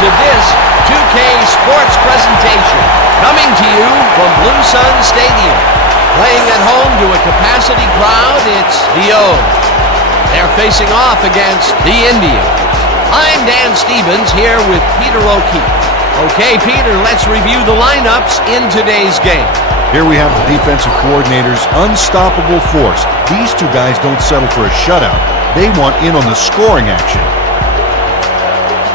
to this 2K Sports presentation, coming to you from Blue Sun Stadium. Playing at home to a capacity crowd, it's the O's. They're facing off against the Indians. I'm Dan Stevens here with Peter O'Keefe. Okay, Peter, let's review the lineups in today's game. Here we have the defensive coordinator's unstoppable force. These two guys don't settle for a shutout. They want in on the scoring action.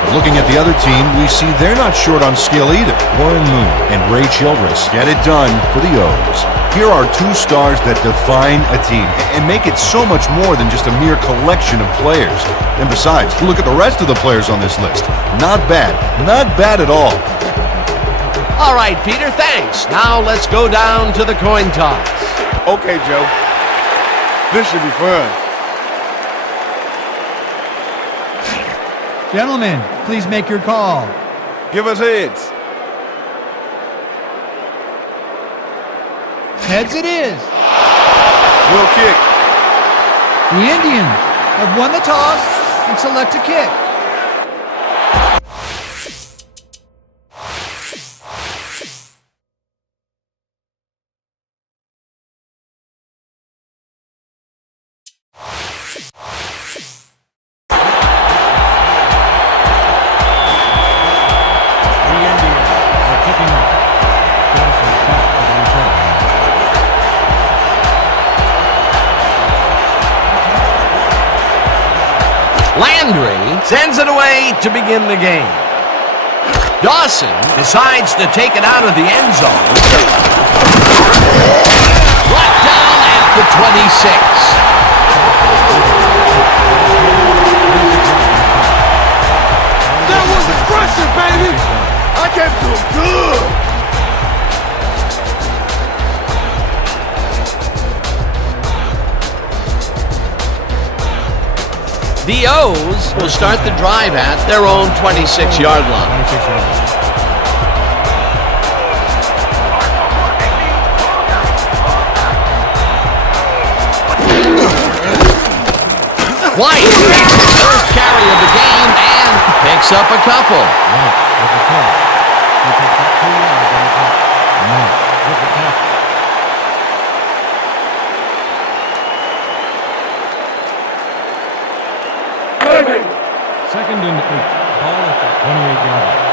But looking at the other team, we see they're not short on skill either. Warren Moon and Ray Childress get it done for the O's. Here are two stars that define a team and make it so much more than just a mere collection of players. And besides, look at the rest of the players on this list. Not bad. Not bad at all. All right, Peter, thanks. Now let's go down to the coin toss. Okay, Joe. This should be fun. Gentlemen, please make your call. Give us heads. Heads it is. We'll kick. The Indians have won the toss and select a kick. Landry sends it away to begin the game. Dawson decides to take it out of the end zone. Brought down at the 26. That was aggressive, baby! I came through good! The O's will start the drive at their own 26-yard line. White makes his first carry of the game and picks up a couple. Second and 8. Ball at the 28-yard line.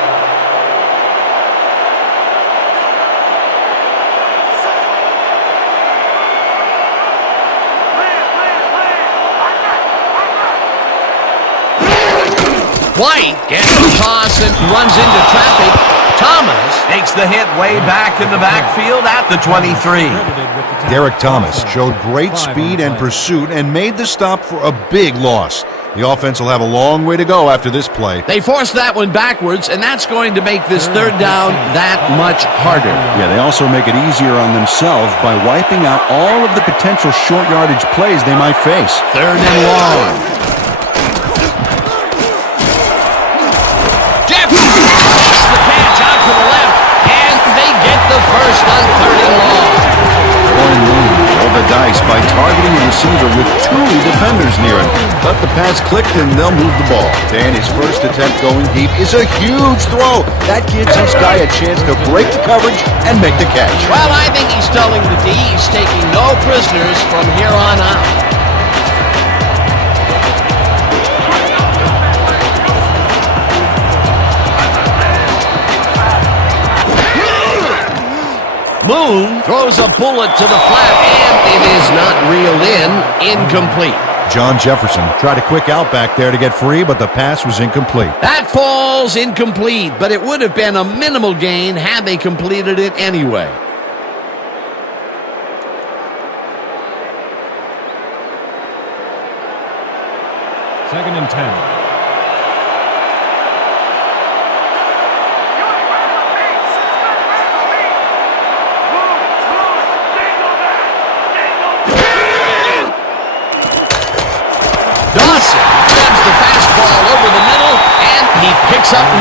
White gets the toss and runs into traffic. Thomas takes the hit way back in the backfield at the 23. Derek Thomas showed great speed and pursuit and made the stop for a big loss. The offense will have a long way to go after this play. They forced that one backwards, and that's going to make this third down that much harder. Yeah, they also make it easier on themselves by wiping out all of the potential short yardage plays they might face. Third and long. Jefferson makes the catch out to the left, and they get the first on 3rd and long. Warren Moon rolled the dice by targeting the receiver with two defenders near him. But the pass clicked and they'll move the ball. And his first attempt going deep is a huge throw. That gives this guy a chance to break the coverage and make the catch. Well, I think he's telling the D he's taking no prisoners from here on out. Moon throws a bullet to the flat, and it is not reeled in. Incomplete. John Jefferson tried a quick out back there to get free, but the pass was incomplete. That falls incomplete, but it would have been a minimal gain had they completed it anyway. Second and 10. Dawson grabs the fastball over the middle, and he picks up 9.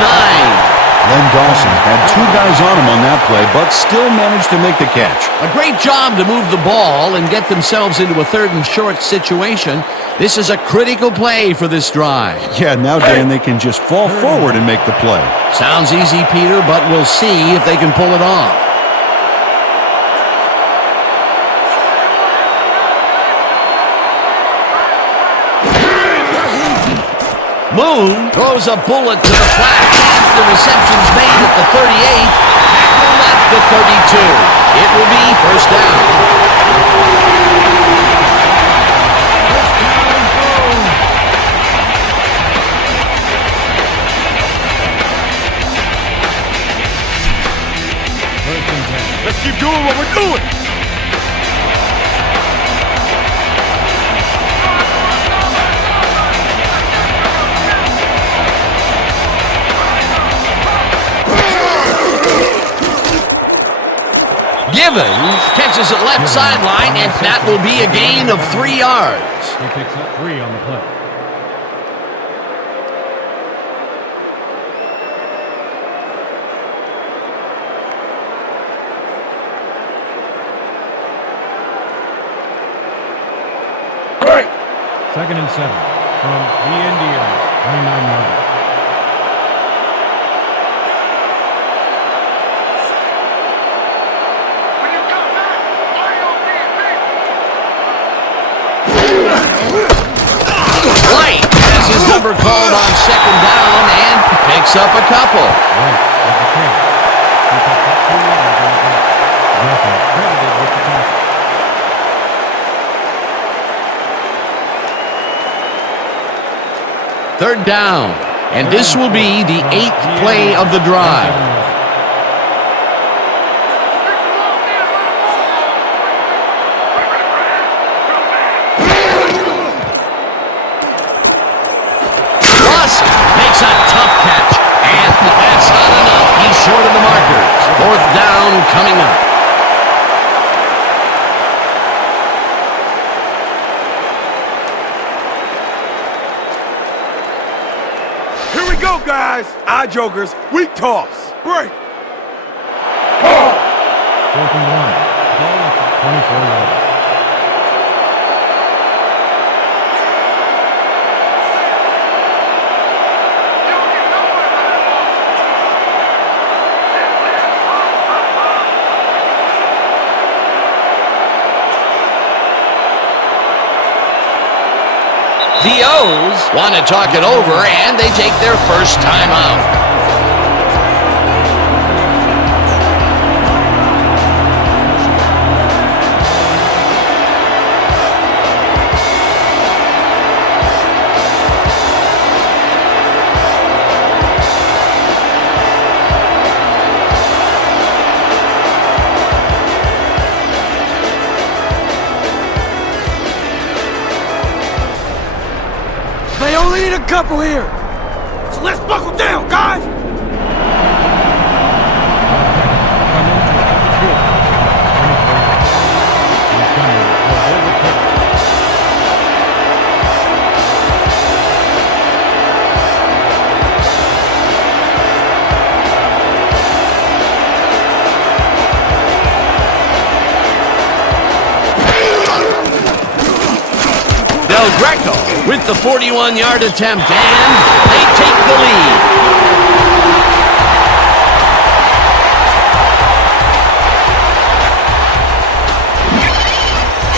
Len Dawson had two guys on him on that play, but still managed to make the catch. A great job to move the ball and get themselves into a 3rd and short situation. This is a critical play for this drive. Yeah, now, Dan, they can just fall forward and make the play. Sounds easy, Peter, but we'll see if they can pull it off. Moon throws a bullet to the flat. The reception's made at the 38. Tackle at the 32. It will be first down. Let's keep doing what we're doing. Givens catches it left sideline, and that will be a gain of 3 yards. He picks up 3 on the play. Second and 7 from the Indians, 29-yard line. White has his number called on 2nd down and picks up a couple. Right, with the carry. He picked up 2 yards on the play. Griffin credited with the tackle. Third down, and this will be the 8th play of the drive. Lawson makes a tough catch, and that's not enough. He's short of the markers. 4th down coming up. Here we go, guys. Eye jokers. We toss. Break. 4th and 1. Ball at the 24-yard line. The O's want to talk it over, and they take their first time out. They only need a couple here. So let's buckle down, guys. Del Greco with the 41-yard attempt, and they take the lead.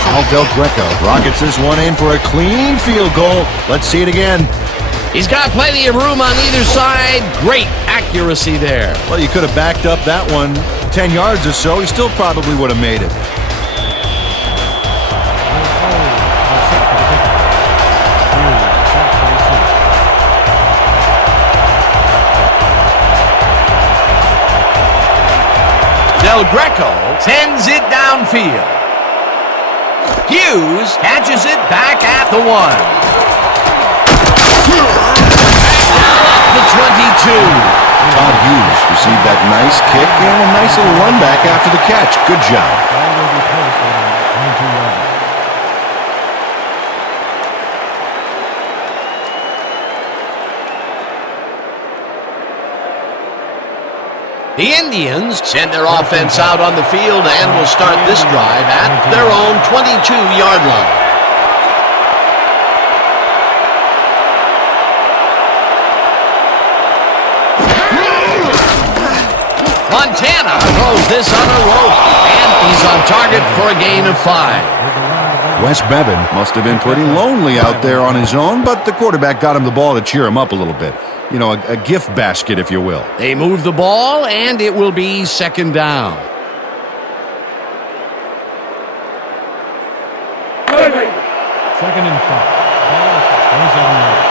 Al Del Greco rockets this one in for a clean field goal. Let's see it again. He's got plenty of room on either side. Great accuracy there. Well, you could have backed up that one 10 yards or so. He still probably would have made it. Del Greco sends it downfield. Hughes catches it back at the 1. Now up the 22. Todd Hughes received that nice kick and a nice little run back after the catch. Good job. Ball will be placed on 22-yard line. The Indians send their offense out on the field and will start this drive at their own 22-yard line. Montana throws this on a rope, and he's on target for a gain of 5. Wes Bevan must have been pretty lonely out there on his own, but the quarterback got him the ball to cheer him up a little bit. You know, a gift basket, if you will. They move the ball, and it will be second down. Second and 5. 27 yards.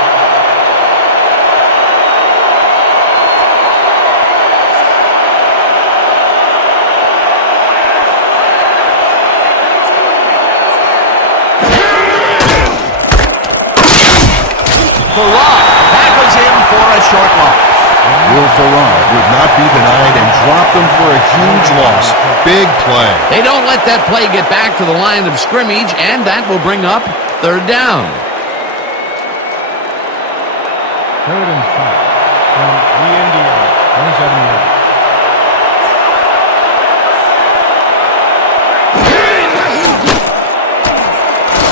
Farrar tackles him for a short loss. Will Farrar would not be denied and dropped him for a huge loss. Big play. They don't let that play get back to the line of scrimmage, and that will bring up third down. Third and 5 from the Indians. 27 yards.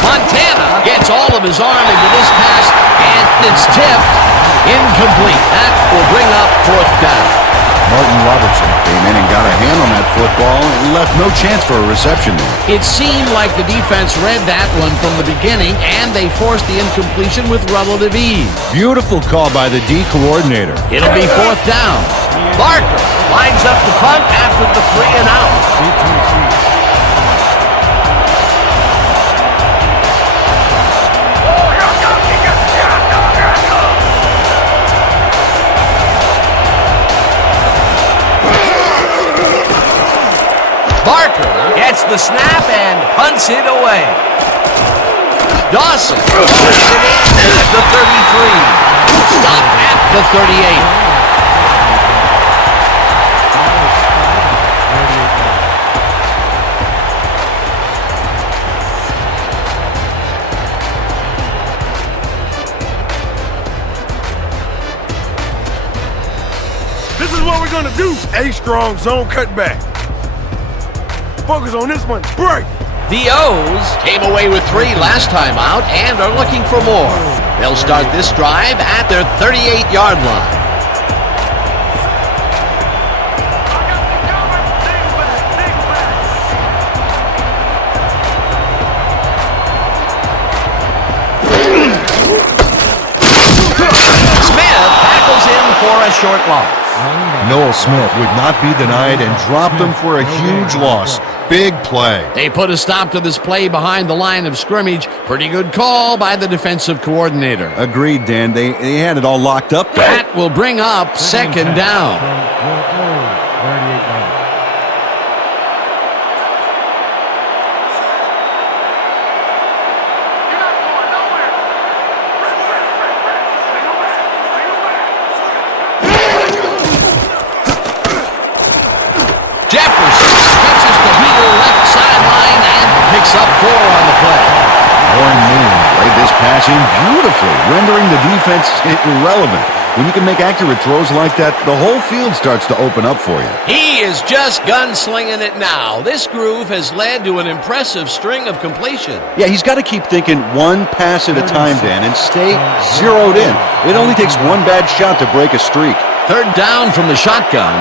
Montana gets all of his arm into this pass, and it's tipped. Incomplete. That will bring up fourth down. Martin Robertson came in and got a hand on that football and left no chance for a reception there. It seemed like the defense read that one from the beginning, and they forced the incompletion with relative ease. Beautiful call by the D coordinator. It'll be fourth down. Barker lines up the punt after the 3 and out. Barker gets the snap and punts it away. Dawson punts it in at the 33. Stopped at the 38. This is what we're gonna do. A-strong zone cutback. Focus on this one. Break. The O's came away with 3 last time out and are looking for more. They'll start this drive at their 38-yard line. Smith tackles him for a short loss. Noel Smith would not be denied and dropped him for a huge loss. Big play. They put a stop to this play behind the line of scrimmage. Pretty good call by the defensive coordinator. Agreed, Dan. They had it all locked up there. That will bring up second down. Jefferson catches the heater left sideline and picks up 4 on the play. Warren Moon played this pass in beautifully, rendering the defense irrelevant. When you can make accurate throws like that, the whole field starts to open up for you. He is just gunslinging it now. This groove has led to an impressive string of completion. Yeah, he's got to keep thinking one pass at a time, Dan, and stay zeroed in. It only takes one bad shot to break a streak. Third down from the shotgun.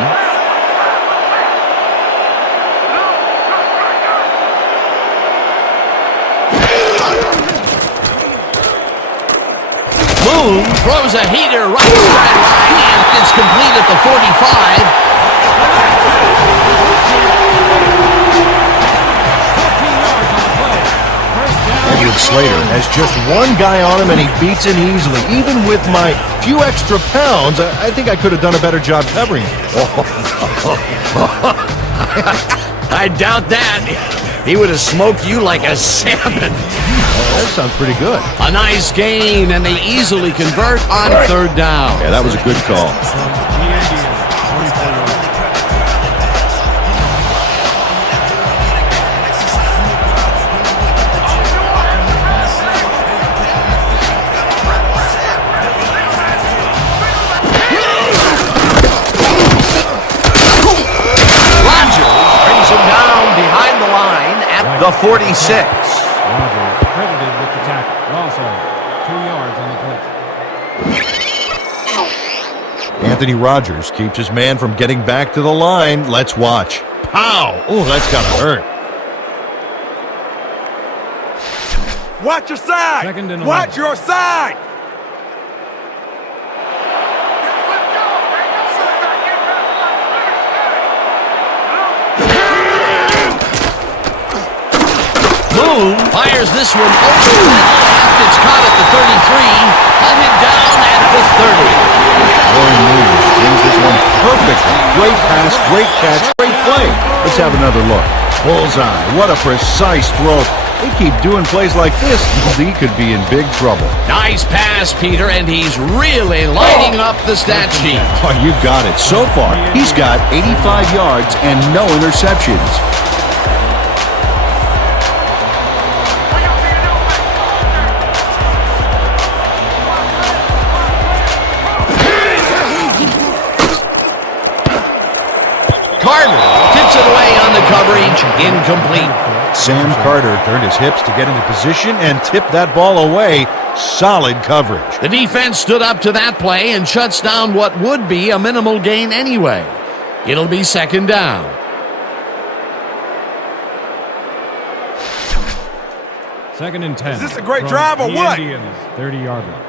Moon throws a heater right sideline, and it's complete at the 45. Edward Slater has just one guy on him, and he beats him easily. Even with my few extra pounds, I think I could have done a better job covering him. I doubt that. He would have smoked you like a salmon. That sounds pretty good. A nice gain, and they easily convert on third down. Yeah, that was a good call. the 46. Rogers credited with the tackle. Also, 2 yards on the play. Anthony Rogers keeps his man from getting back to the line. Let's watch. Pow! Oh, that's gotta hurt. Watch your side! Second and Watch 11. your side! Boom fires this one over the left. It's caught at the 33. Hunted down at the 30. Warren Moon brings this one perfectly. Great pass, great catch, great play. Let's have another look. Bullseye. What a precise throw. They keep doing plays like this, he could be in big trouble. Nice pass, Peter, and he's really lighting up the stat sheet. Oh, you got it. So far, he's got 85 yards and no interceptions. Carter tips it away on the coverage. Incomplete. Sam Carter turned his hips to get into position and tipped that ball away. Solid coverage. The defense stood up to that play and shuts down what would be a minimal gain anyway. It'll be second down. Second and 10. Is this a great from drive or the what? Indians, 30-yard line.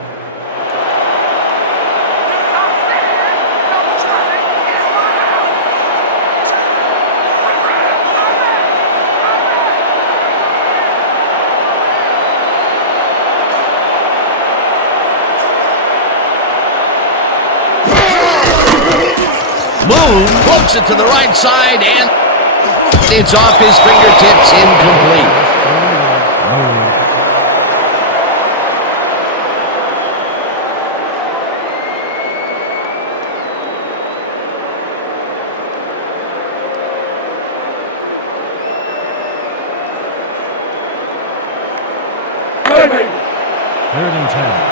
Moon floats it to the right side, and it's off his fingertips, incomplete. Third and 10.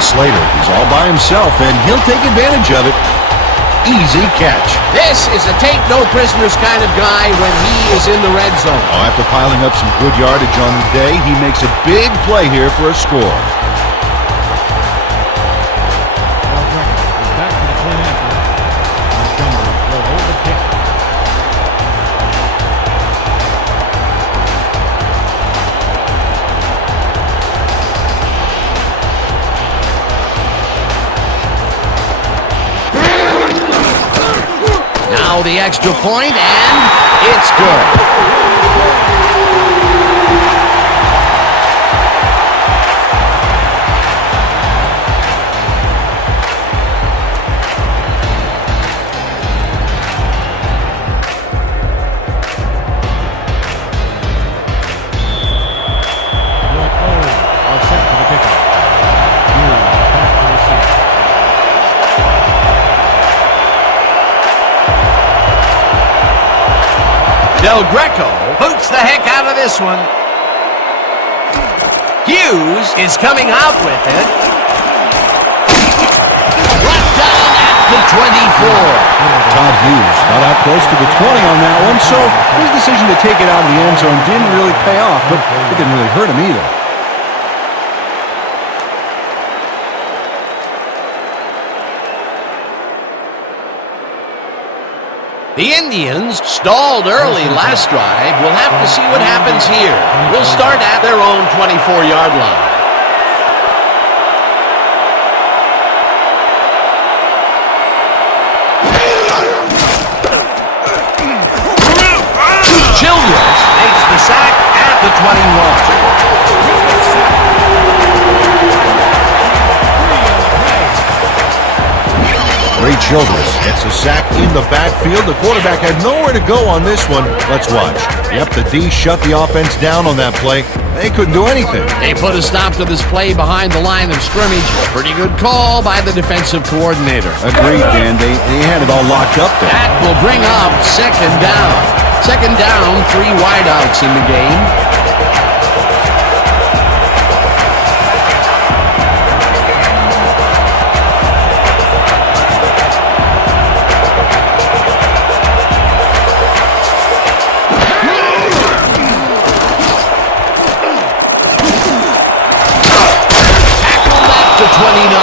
Slater is all by himself, and he'll take advantage of it. Easy catch. This is a take-no-prisoners kind of guy when he is in the red zone. Oh, after piling up some good yardage on the day, he makes a big play here for a score. Back to the point after. Montgomery will hold the kick. Now the extra point, and it's good. Del Greco hooks the heck out of this one. Hughes is coming out with it. Brought down at the 24. Todd Hughes got out close to the 20 on that one, so his decision to take it out of the end zone didn't really pay off, but it didn't really hurt him either. The Indians stalled early last drive. We'll have to see what happens here. We'll start at their own 24-yard line. Childress makes the sack at the 21. Great shoulders. It's a sack in the backfield. The quarterback had nowhere to go on this one. Let's watch. Yep, the D shut the offense down on that play. They couldn't do anything. They put a stop to this play behind the line of scrimmage. Pretty good call by the defensive coordinator. Agreed, Dan. They had it all locked up there. That will bring up second down. Second down, 3 wideouts in the game. To 29.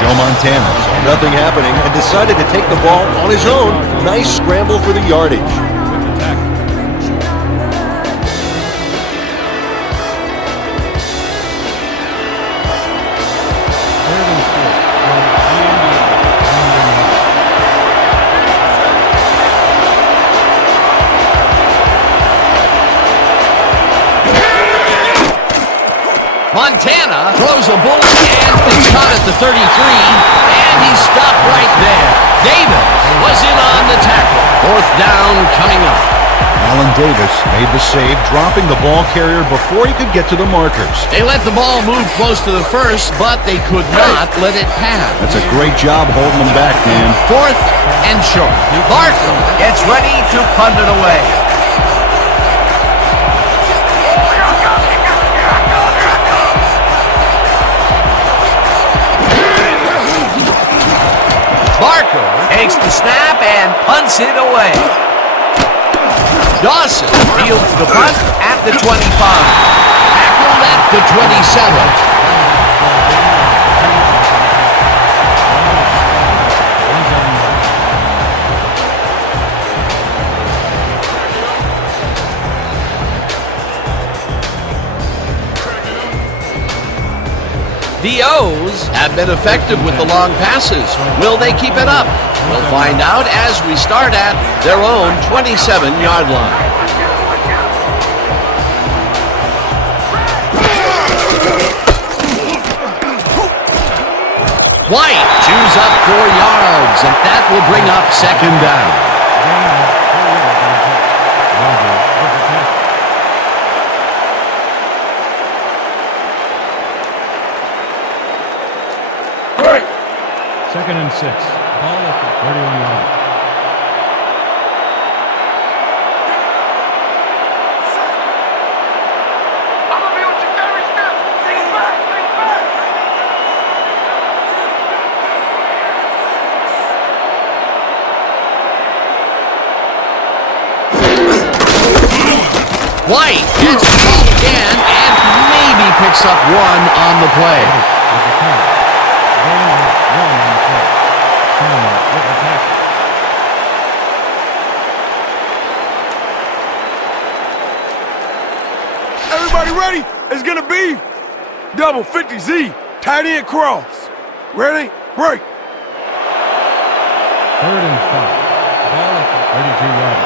Joe Montana saw nothing happening and decided to take the ball on his own. Nice scramble for the yardage. Montana throws a bullet and it's caught at the 33, and he's stopped right there. Davis was in on the tackle. Fourth down coming up. Alan Davis made the save, dropping the ball carrier before he could get to the markers. They let the ball move close to the first, but they could not let it pass. That's a great job holding them back, Dan. Fourth and short. Barker gets ready to punt it away. Barker takes the snap and punts it away. Dawson fields the punt at the 25. Tackled at the 27. The O's have been effective with the long passes. Will they keep it up? We'll find out as we start at their own 27-yard line. White chews up 4 yards, and that will bring up second down. Second and 6. Ball at the 31 yard. I'm gonna be with you very still. Take it back, take it back. White gets the ball again and maybe picks up 1 on the play. Everybody ready? It's gonna be double 50Z, tight end cross. Ready? Break. Third and 5. Ball at the 32-yard.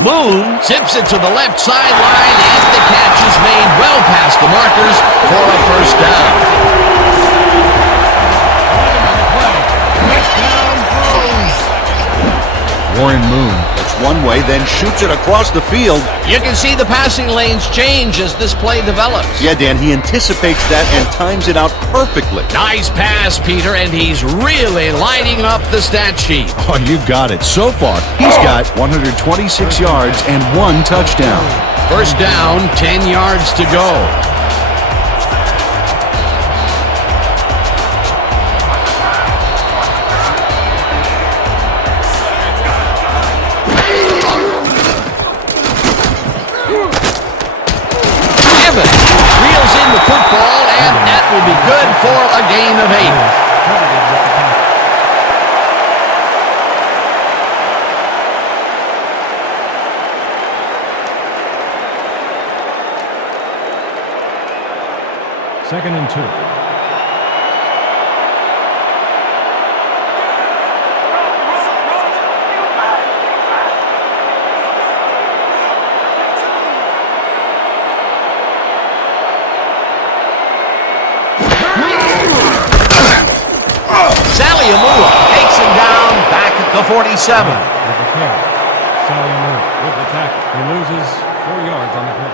Moon zips it to the left sideline, and the catch is made well past the markers for a first down. Warren Moon looks one way, then shoots it across the field. You can see the passing lanes change as this play develops. Yeah, Dan, he anticipates that and times it out perfectly. Nice pass, Peter, and he's really lighting up the stat sheet. Oh, you got it. So far, he's got 126 yards and 1 touchdown. First down, 10 yards to go. Reels in the football, and that will be good for a gain of 8. Second and 2. the 47. With the carry. Saliamu with the tackle. He loses 4 yards on the play.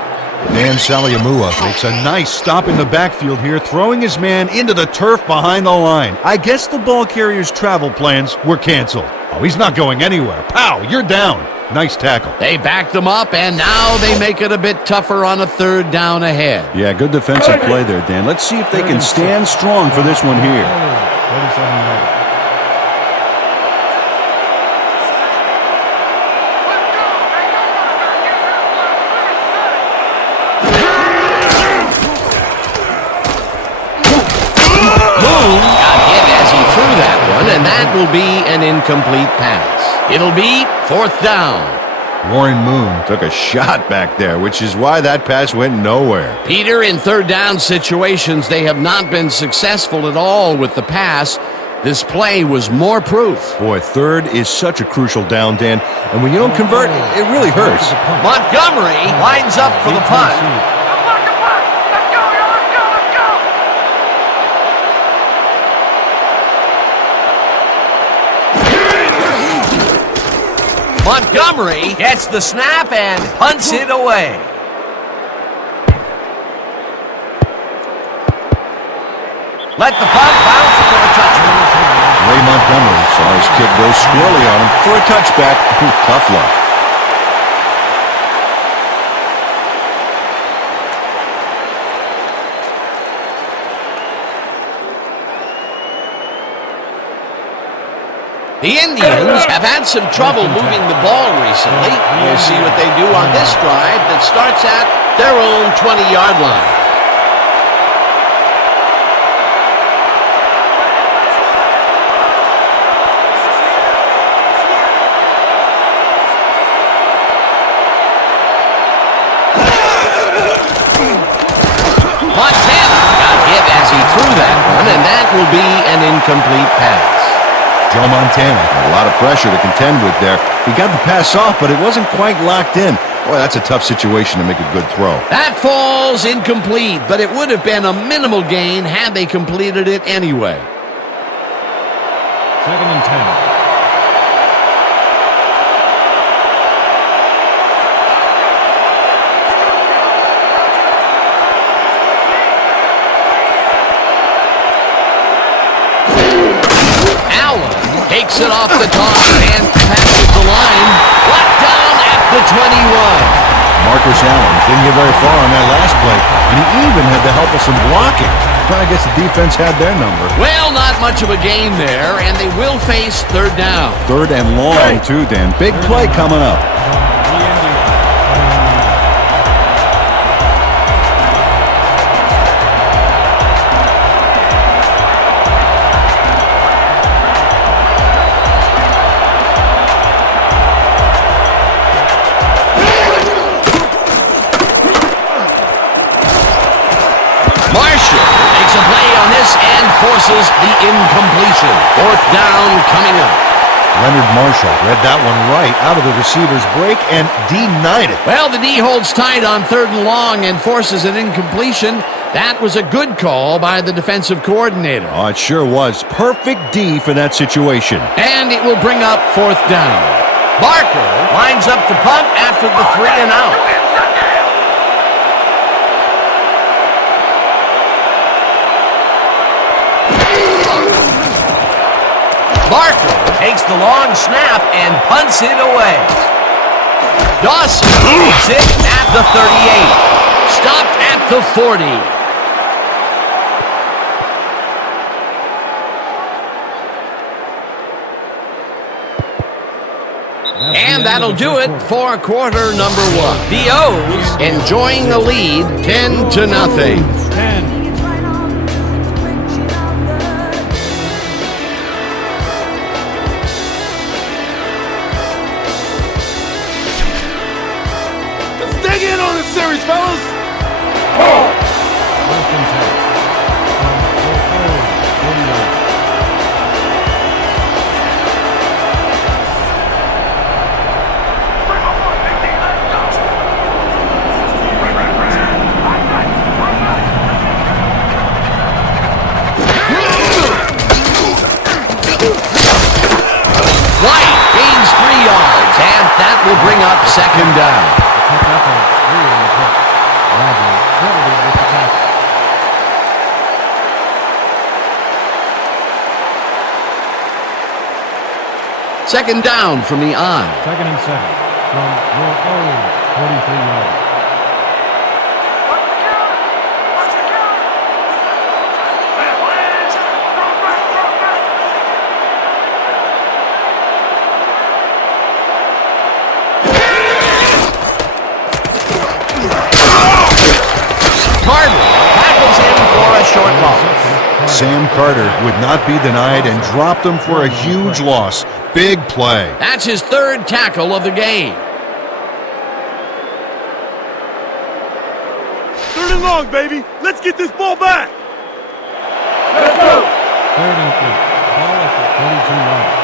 Dan Saliamua makes a nice stop in the backfield here, throwing his man into the turf behind the line. I guess the ball carrier's travel plans were canceled. Oh, he's not going anywhere. Pow, you're down. Nice tackle. They backed them up, and now they make it a bit tougher on a 3rd down ahead. Yeah, good defensive play there, Dan. Let's see if they can stand strong for this one here. 37 yards. And that will be an incomplete pass. It'll be 4th down. Warren Moon took a shot back there, which is why that pass went nowhere. Peter, in 3rd down situations, they have not been successful at all with the pass. This play was more proof. Boy, 3rd is such a crucial down, Dan. And when you don't convert, it really hurts. Montgomery lines up for the punt. Montgomery gets the snap and punts it away. Let the punt bounce for a touchback. Ray Montgomery saw his kid go squarely on him for a touchback. Tough luck. The Indians have had some trouble moving the ball recently. We'll see what they do on this drive that starts at their own 20-yard line. Montana got hit as he threw that one, and that will be an incomplete pass. Joe Montana had a lot of pressure to contend with there. He got the pass off, but it wasn't quite locked in. Boy, that's a tough situation to make a good throw. That falls incomplete, but it would have been a minimal gain had they completed it anyway. 2nd and 10. Takes it off the top and passes the line. Brought down at the 21. Marcus Allen didn't get very far on that last play, and he even had the help of some blocking. Well, I guess the defense had their number. Well, not much of a gain there, and they will face 3rd down. 3rd and long, too, Dan. Big play coming up. And forces the incompletion. 4th down coming up. Leonard Marshall read that one right out of the receiver's break and denied it. Well, the D holds tight on 3rd and long and forces an incompletion. That was a good call by the defensive coordinator. Oh, it sure was. Perfect D for that situation. And it will bring up 4th down. Barker lines up to punt after the 3 and out. Barker takes the long snap and punts it away. Dawson takes it at the 38. Stopped at the 40. And that'll do it for quarter number 1. The O's enjoying the lead 10-0. 10. Dig in on this series, fellas! will bring up second down. Pick up a 3 on the play. Rodgers credited with the tackle. Second down from the I. 2nd and 7 from your own 43 yards. Tackles him for a short loss. Sam Carter would not be denied and dropped him for a huge loss. Big play. That's his third tackle of the game. 3rd and long, baby. Let's get this ball back. Let's go. 3rd and 8. Ball at the 32 yards.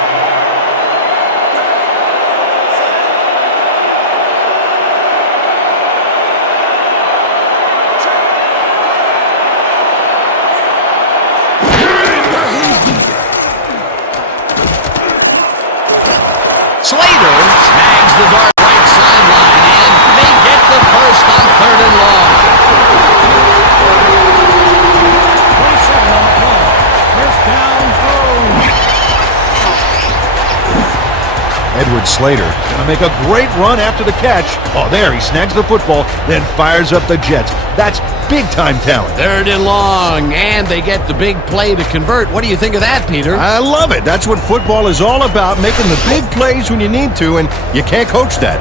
Slater snags the dart right sideline, and they get the first on 3rd and long. 27 on the play. First down throw. Edward Slater gonna make a great run after the catch. Oh, there, he snags the football, then fires up the Jets. That's big-time talent. 3rd and long, and they get the big play to convert. What do you think of that, Peter? I love it. That's what football is all about, making the big plays when you need to, and you can't coach that.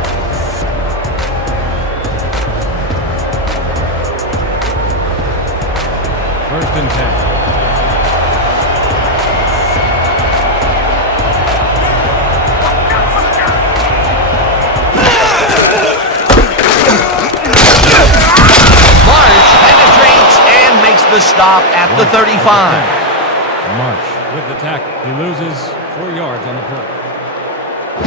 First and 10. The stop at the 35. Marsh with the tackle. He loses 4 yards on the play.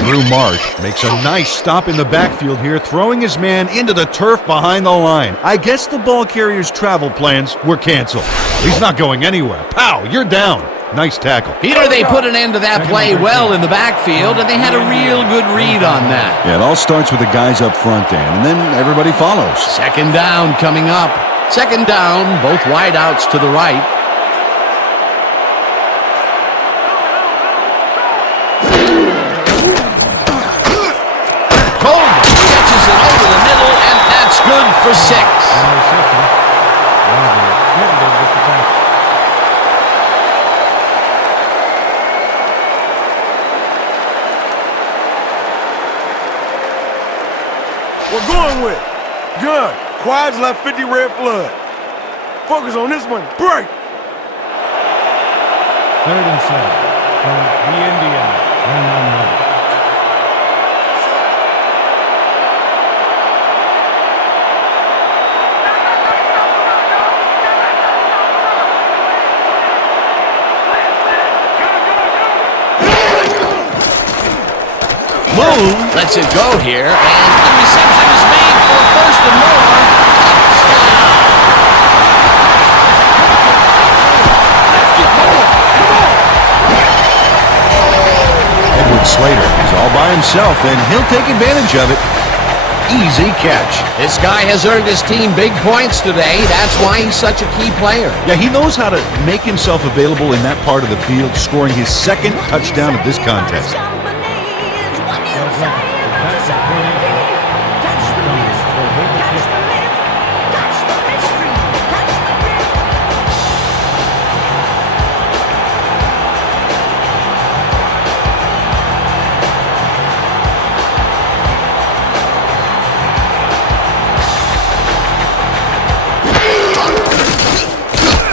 Drew Marsh makes a nice stop in the backfield here, throwing his man into the turf behind the line. I guess the ball carrier's travel plans were canceled. He's not going anywhere. Pow, you're down. Nice tackle. Peter, they put an end to that play well in the backfield, and they had a real good read on that. Yeah, it all starts with the guys up front, Dan, and then everybody follows. Second down coming up. Second down, both wideouts to the right. Coleman catches it over the middle, and that's good for 6. We're going with gun. Quiet's left 50 red flood. Focus on this one. Break. 3rd and 7 from the Indiana. 1-1-1. Moon lets it go here, and the reception is made for 1st and more. Edward Slater is all by himself, and he'll take advantage of it. Easy catch. This guy has earned his team big points today. That's why he's such a key player. Yeah, he knows how to make himself available in that part of the field, scoring his 2nd touchdown of this contest.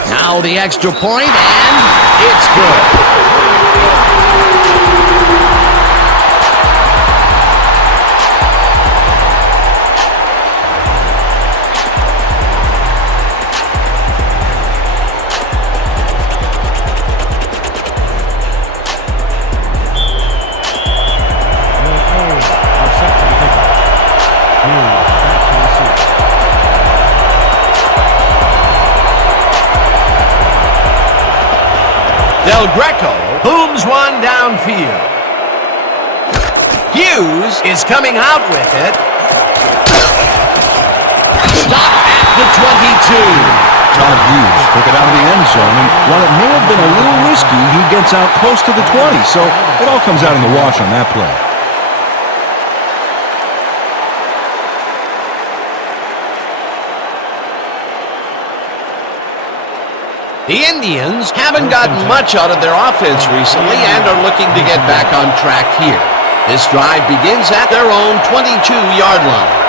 Now the extra point, and it's good. Del Greco booms one downfield. Hughes is coming out with it. Stop at the 22. Todd Hughes took it out of the end zone, and while it may have been a little risky, he gets out close to the 20, so it all comes out in the wash on that play. The Indians haven't gotten much out of their offense recently and are looking to get back on track here. This drive begins at their own 22-yard line.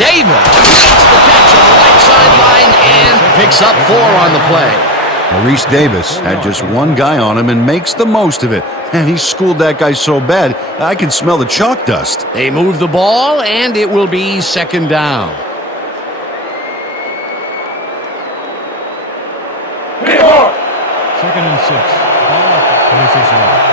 Davis gets the catch on the right sideline and picks up 4 on the play. Maurice Davis had just one guy on him and makes the most of it. And he schooled that guy so bad, I can smell the chalk dust. They move the ball, and it will be second down. Second and 6. Ball up at 26 yards.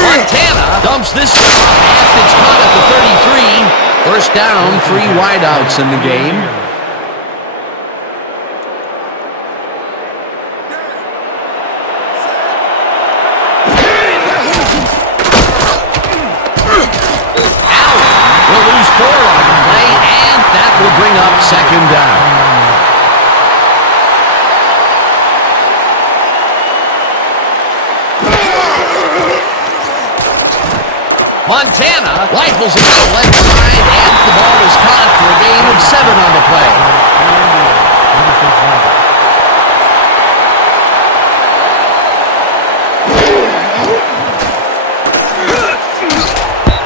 Montana dumps this one off, and it's caught at the 33. First down, 3 wideouts in the game. Allen will lose 4 on the play, and that will bring up second down. Montana rifles it to the left side, and the ball is caught for a gain of 7 on the play.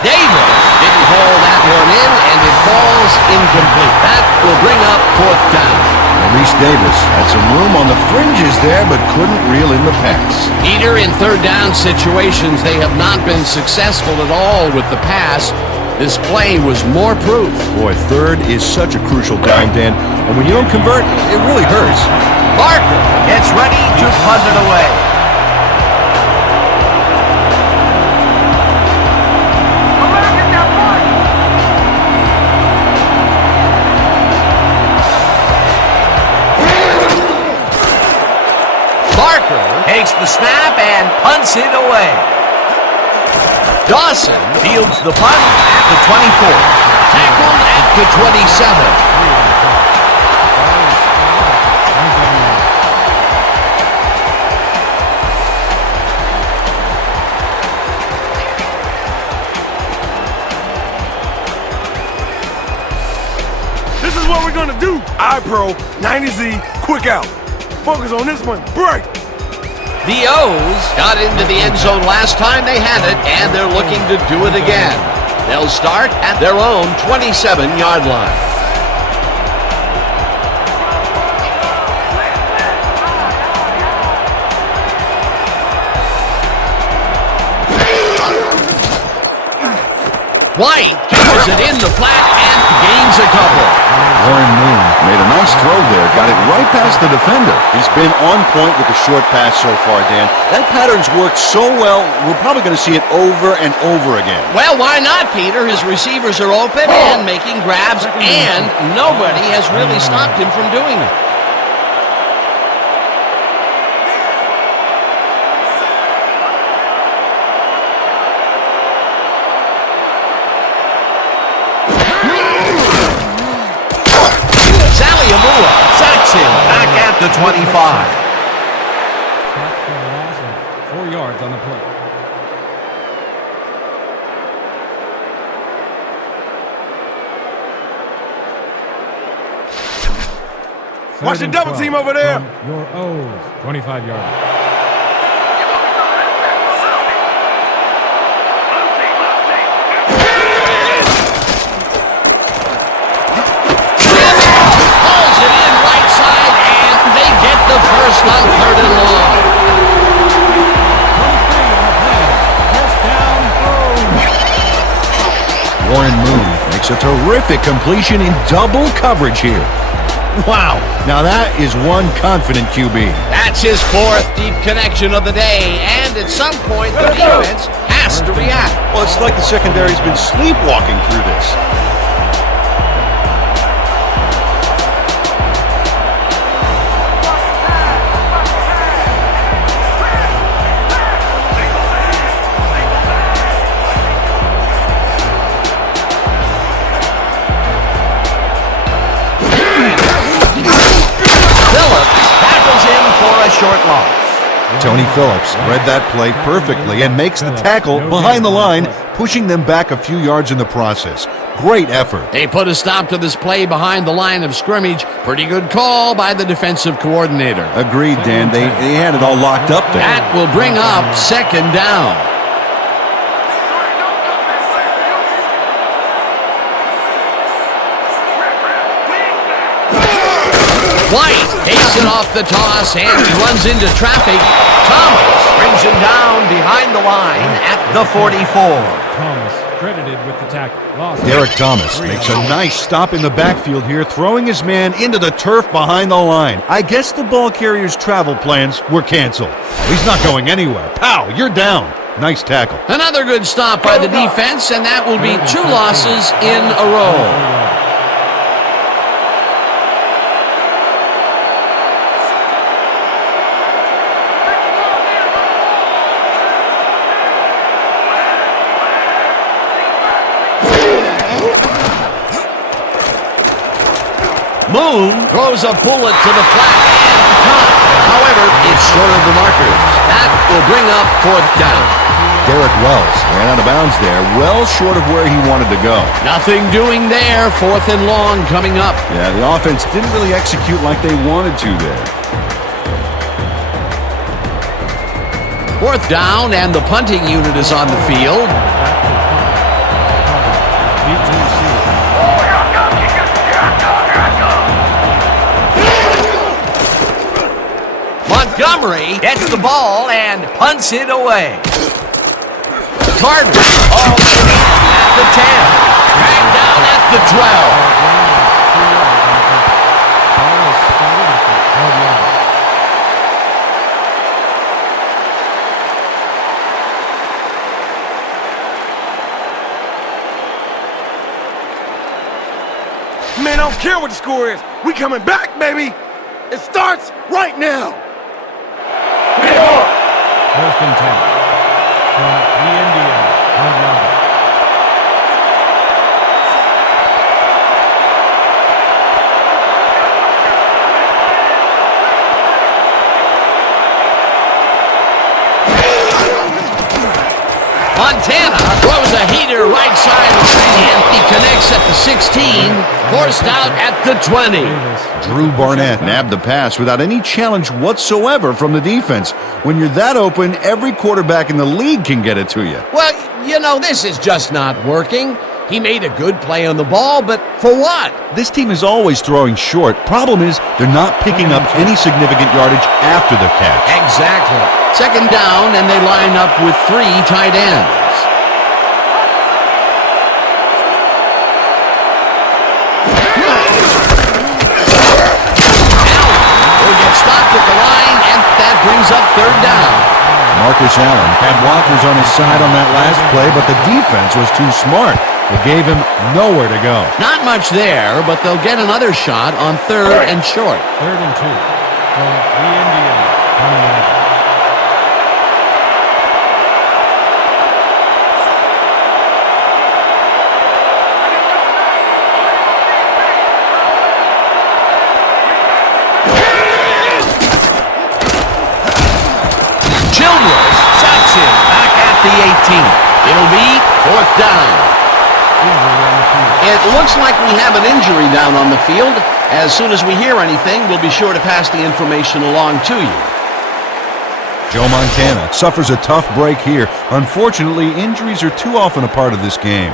Davis didn't haul that one in, and it falls incomplete. That will bring up 4th down. Maurice Davis had some room on the fringes there, but couldn't reel in the pass. Peter, in third down situations, they have not been successful at all with the pass. This play was more proof. Boy, third is such a crucial down, Dan, and when you don't convert, it really hurts. Barker gets ready to punt it away. Takes the snap and punts it away. Dawson fields the punt at the 24. Tackled at the 27. This is what we're gonna do. iPro 90Z, quick out. Focus on this one. Break. The O's got into the end zone last time they had it, and they're looking to do it again. They'll start at their own 27-yard line. White catches it in the flat and gains a couple. Warren Moon made a nice throw there, got it right past the defender. He's been on point with the short pass so far, Dan. That pattern's worked so well, we're probably going to see it over and over again. Well, why not, Peter? His receivers are open and making grabs, and nobody has really stopped him from doing it. Sacks him back at the 25. Sacked for a loss of 4 yards on the play. Watch the double team over there. Your O's, 25-yard. The first on 3rd and long. 23 on the play. First down, O's. Warren Moon makes a terrific completion in double coverage here. Wow, now that is one confident QB. That's his fourth deep connection of the day, and at some point the defense has to react. Well, it's like the secondary's been sleepwalking through this. Short loss. Tony Phillips read that play perfectly and makes the tackle behind the line, pushing them back a few yards in the process. Great effort. They put a stop to this play behind the line of scrimmage. Pretty good call by the defensive coordinator. Agreed, Dan. They had it all locked up there. That will bring up second down. White takes it off the toss and he runs into traffic. Thomas brings him down behind the line at the 44. Thomas credited with the tackle. Derek Thomas makes a nice stop in the backfield here, throwing his man into the turf behind the line. I guess the ball carrier's travel plans were canceled. He's not going anywhere. Pow, you're down. Nice tackle. Another good stop by the defense, and that will be 2 losses in a row. Moon throws a bullet to the flat and caught. However, it's short of the markers. That will bring up 4th down. Derek Wells ran out of bounds there, well short of where he wanted to go. Nothing doing there. 4th and long coming up. Yeah, the offense didn't really execute like they wanted to there. 4th down, and the punting unit is on the field. Montgomery gets the ball and punts it away. Carter all the way at the 10. Dragged down at the 12. Man, I don't care what the score is. We coming back, baby. It starts right now. 1st and 10 from the Indians. Montana throws a heater right side and he connects at the 16, forced out at the 20. Drew Barnett nabbed the pass without any challenge whatsoever from the defense. When you're that open, every quarterback in the league can get it to you. Well, you know, this is just not working. He made a good play on the ball, but for what? This team is always throwing short. Problem is, they're not picking up any significant yardage after the catch. Exactly. 2nd down, and they line up with 3 tight ends. Stopped at the line, and that brings up 3rd down. Marcus Allen had blockers on his side on that last play, but the defense was too smart. It gave him nowhere to go. Not much there, but they'll get another shot on 3rd and short. 3rd and 2 from the Indians. The 18. It'll be 4th down. It looks like we have an injury down on the field. As soon as we hear anything, we'll be sure to pass the information along to you. Joe Montana suffers a tough break here. Unfortunately, injuries are too often a part of this game.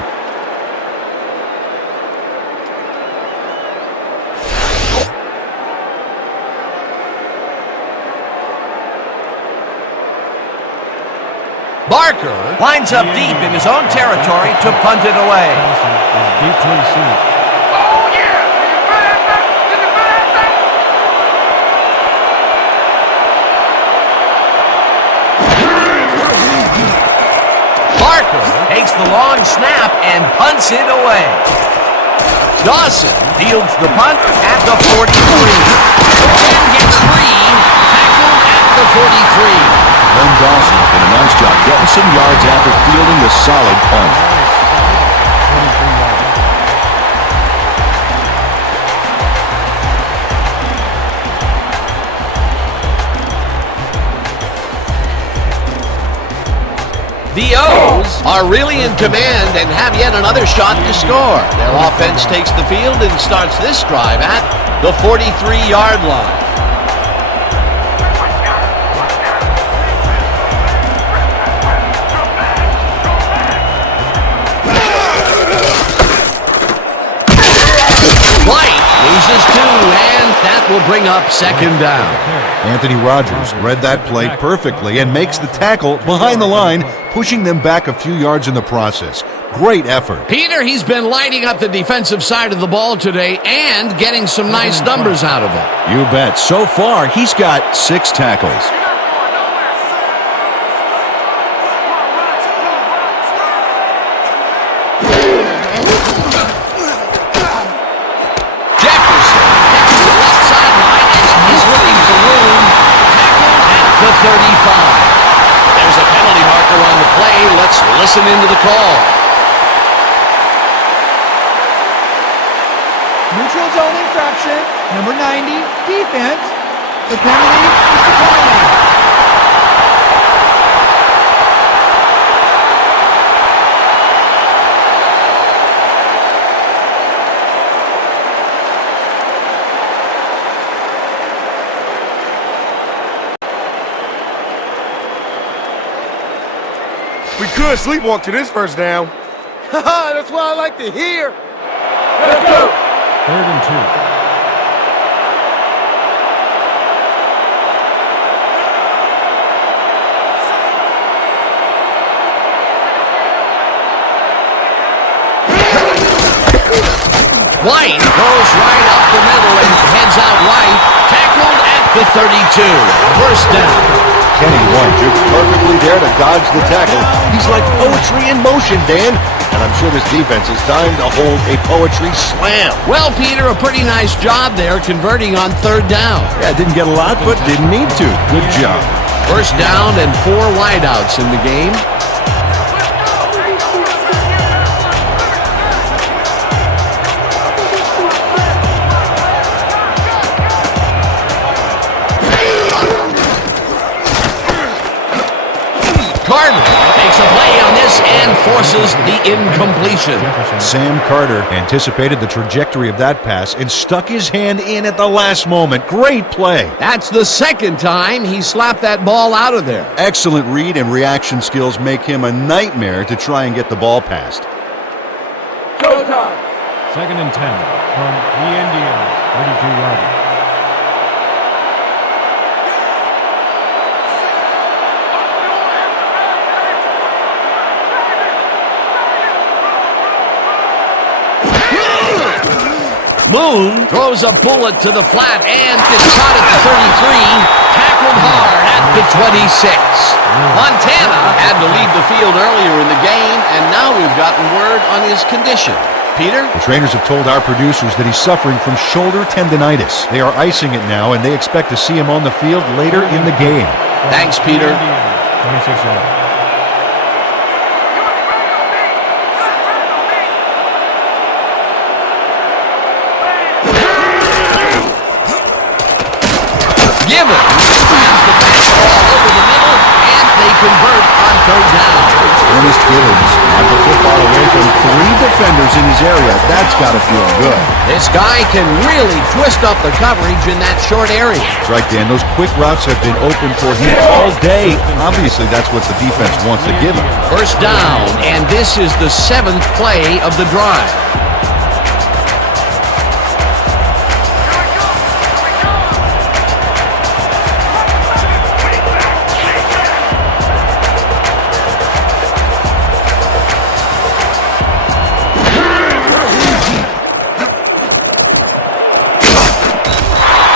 Barker winds up deep in his own territory to punt it away. the long snap and punts it away. Dawson fields the punt at the 43. And gets free, tackled at the 43. Len Dawson did a nice job getting some yards after fielding the solid punt. The O's are really in command and have yet another shot to score. Their offense takes the field and starts this drive at the 43-yard line. White loses two, and that will bring up second down. Anthony Rogers read that play perfectly and makes the tackle behind the line, pushing them back a few yards in the process. Great effort. Peter, he's been lighting up the defensive side of the ball today and getting some nice numbers out of it. You bet. So far, he's got 6 tackles. Jefferson heads to the left sideline as he's looking for room. Tackled at the 35. There's a penalty marker on the play. Let's listen into the call. Neutral zone infraction, number 90, defense. The penalty is declined. We could sleepwalk to this first down. Haha, that's what I like to hear. Let's go. 3rd and 2. White goes right up the middle and heads out right. Tackled at the 32. First down. Kenny White jukes perfectly there to dodge the tackle. He's like poetry in motion, Dan. And I'm sure this defense is timed to hold a poetry slam. Well, Peter, a pretty nice job there converting on 3rd down. Yeah, didn't get a lot, but didn't need to. Good job. First down and 4 wideouts in the game. Carter makes a play on this and forces the incompletion. Sam Carter anticipated the trajectory of that pass and stuck his hand in at the last moment. Great play. That's the second time he slapped that ball out of there. Excellent read and reaction skills make him a nightmare to try and get the ball past. 2nd and 10 from the Indians, 32-yarder. Moon throws a bullet to the flat and is caught at the 33, tackled hard at the 26. Montana had to leave the field earlier in the game, and now we've gotten word on his condition. Peter? The trainers have told our producers that he's suffering from shoulder tendonitis. They are icing it now, and they expect to see him on the field later in the game. Thanks, Peter. 26 yards. Gibbons slams the pass ball over the middle, and they convert on 3rd down. Ernest Gibbons had the football away from 3 defenders in his area. That's got to feel good. This guy can really twist up the coverage in that short area. That's right, Dan. Those quick routes have been open for him all day. Obviously, that's what the defense wants to give him. First down, and this is the 7th play of the drive.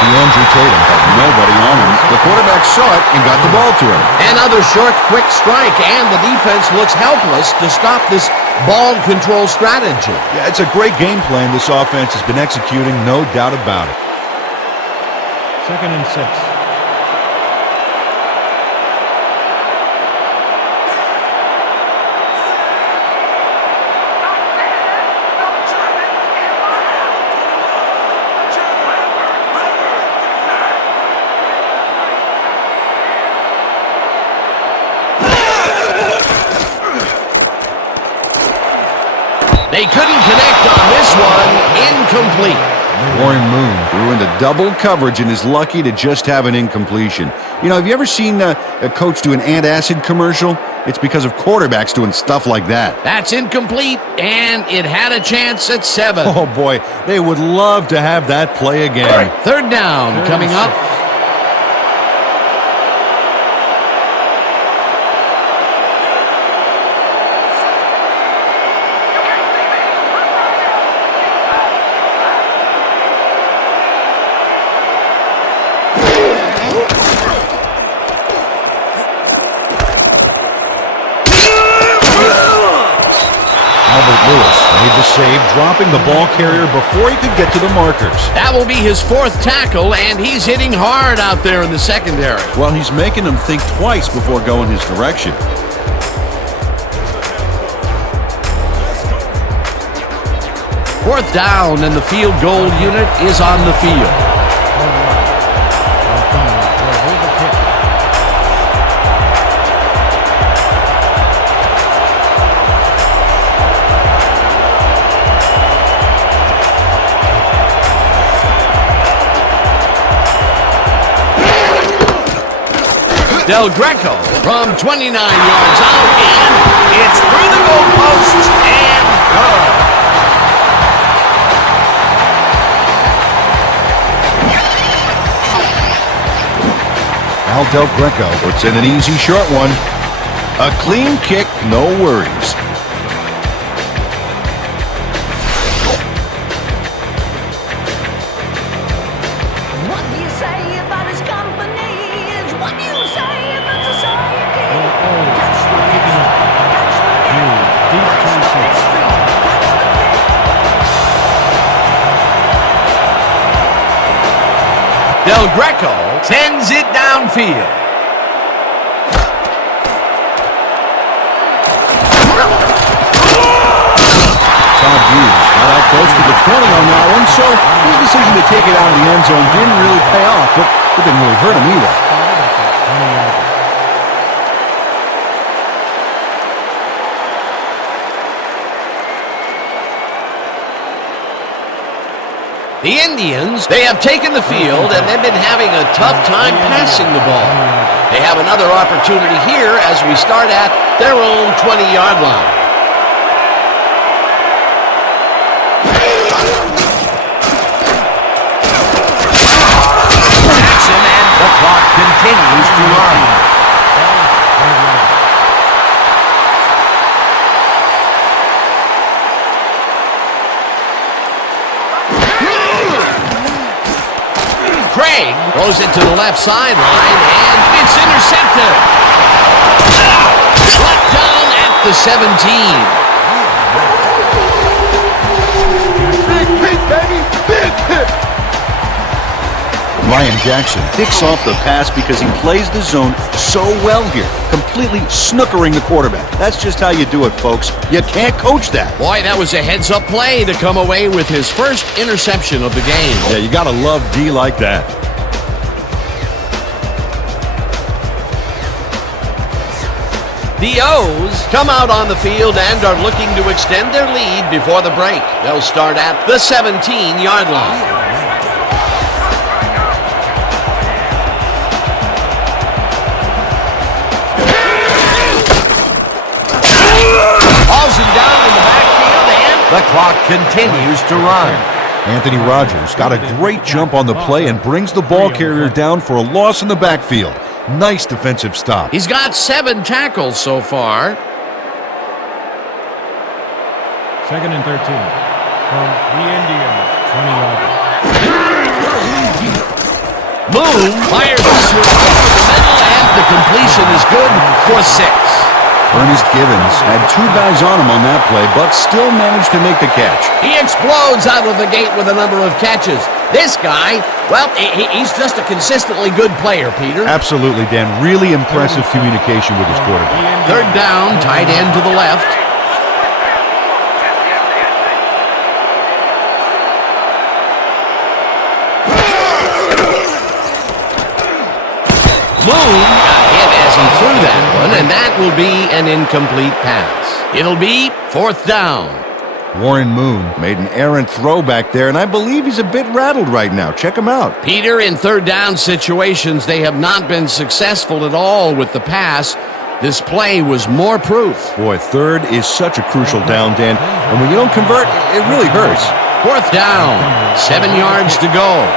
The Andrew Tatum had nobody on him. The quarterback saw it and got the ball to him. Another short, quick strike, and the defense looks helpless to stop this ball control strategy. Yeah, it's a great game plan this offense has been executing, no doubt about it. 2nd and 6. They couldn't connect on this one. Incomplete. Warren Moon threw into double coverage and is lucky to just have an incompletion. You know, have you ever seen a coach do an antacid commercial? It's because of quarterbacks doing stuff like that. That's incomplete, and it had a chance at 7. Oh, boy, they would love to have that play again. 3rd down coming up. Lewis made the save, dropping the ball carrier before he could get to the markers. That will be his 4th tackle, and he's hitting hard out there in the secondary. Well, he's making them think twice before going his direction. Fourth down, and the field goal unit is on the field. Del Greco from 29 yards out, and it's through the goalposts and good. Al Del Greco puts in an easy short one. A clean kick, no worries. Del Greco sends it downfield. Todd Hughes got out close to the 20 on that one, so his decision to take it out of the end zone didn't really pay off, but it didn't really hurt him either. The Indians, they have taken the field, and they've been having a tough time passing the ball. They have another opportunity here as we start at their own 20-yard line. Jackson, and the clock continues to run. Craig throws it to the left sideline, and it's intercepted. Brought down at the 17. Big hit, baby! Big hit! Ryan Jackson picks off the pass because he plays the zone so well here, completely snookering the quarterback. That's just how you do it, folks. You can't coach that. Boy, that was a heads-up play to come away with his first interception of the game. Yeah, you gotta love D like that. The O's come out on the field and are looking to extend their lead before the break. They'll start at the 17-yard line. Hauls him down in the backfield, and the clock continues to run. Anthony Rogers got a great jump on the play and brings the ball carrier down for a loss in the backfield. Nice defensive stop. He's got 7 tackles so far. 2nd and 13 from the Indians, 20-yard line. Moon fires this one over the middle, and the completion is good for 6. Ernest Givens had 2 guys on him on that play, but still managed to make the catch. He explodes out of the gate with a number of catches. This guy, well, he's just a consistently good player, Peter. Absolutely, Dan. Really impressive communication with his quarterback. 3rd down, tight end to the left. Moon got hit as he threw that one, and that will be an incomplete pass. It'll be 4th down. Warren Moon made an errant throw back there, and I believe he's a bit rattled right now. Check him out. Peter, in 3rd down situations, they have not been successful at all with the pass. This play was more proof. Boy, 3rd is such a crucial down, Dan, and when you don't convert, it really hurts. 4th down, 7 yards to go.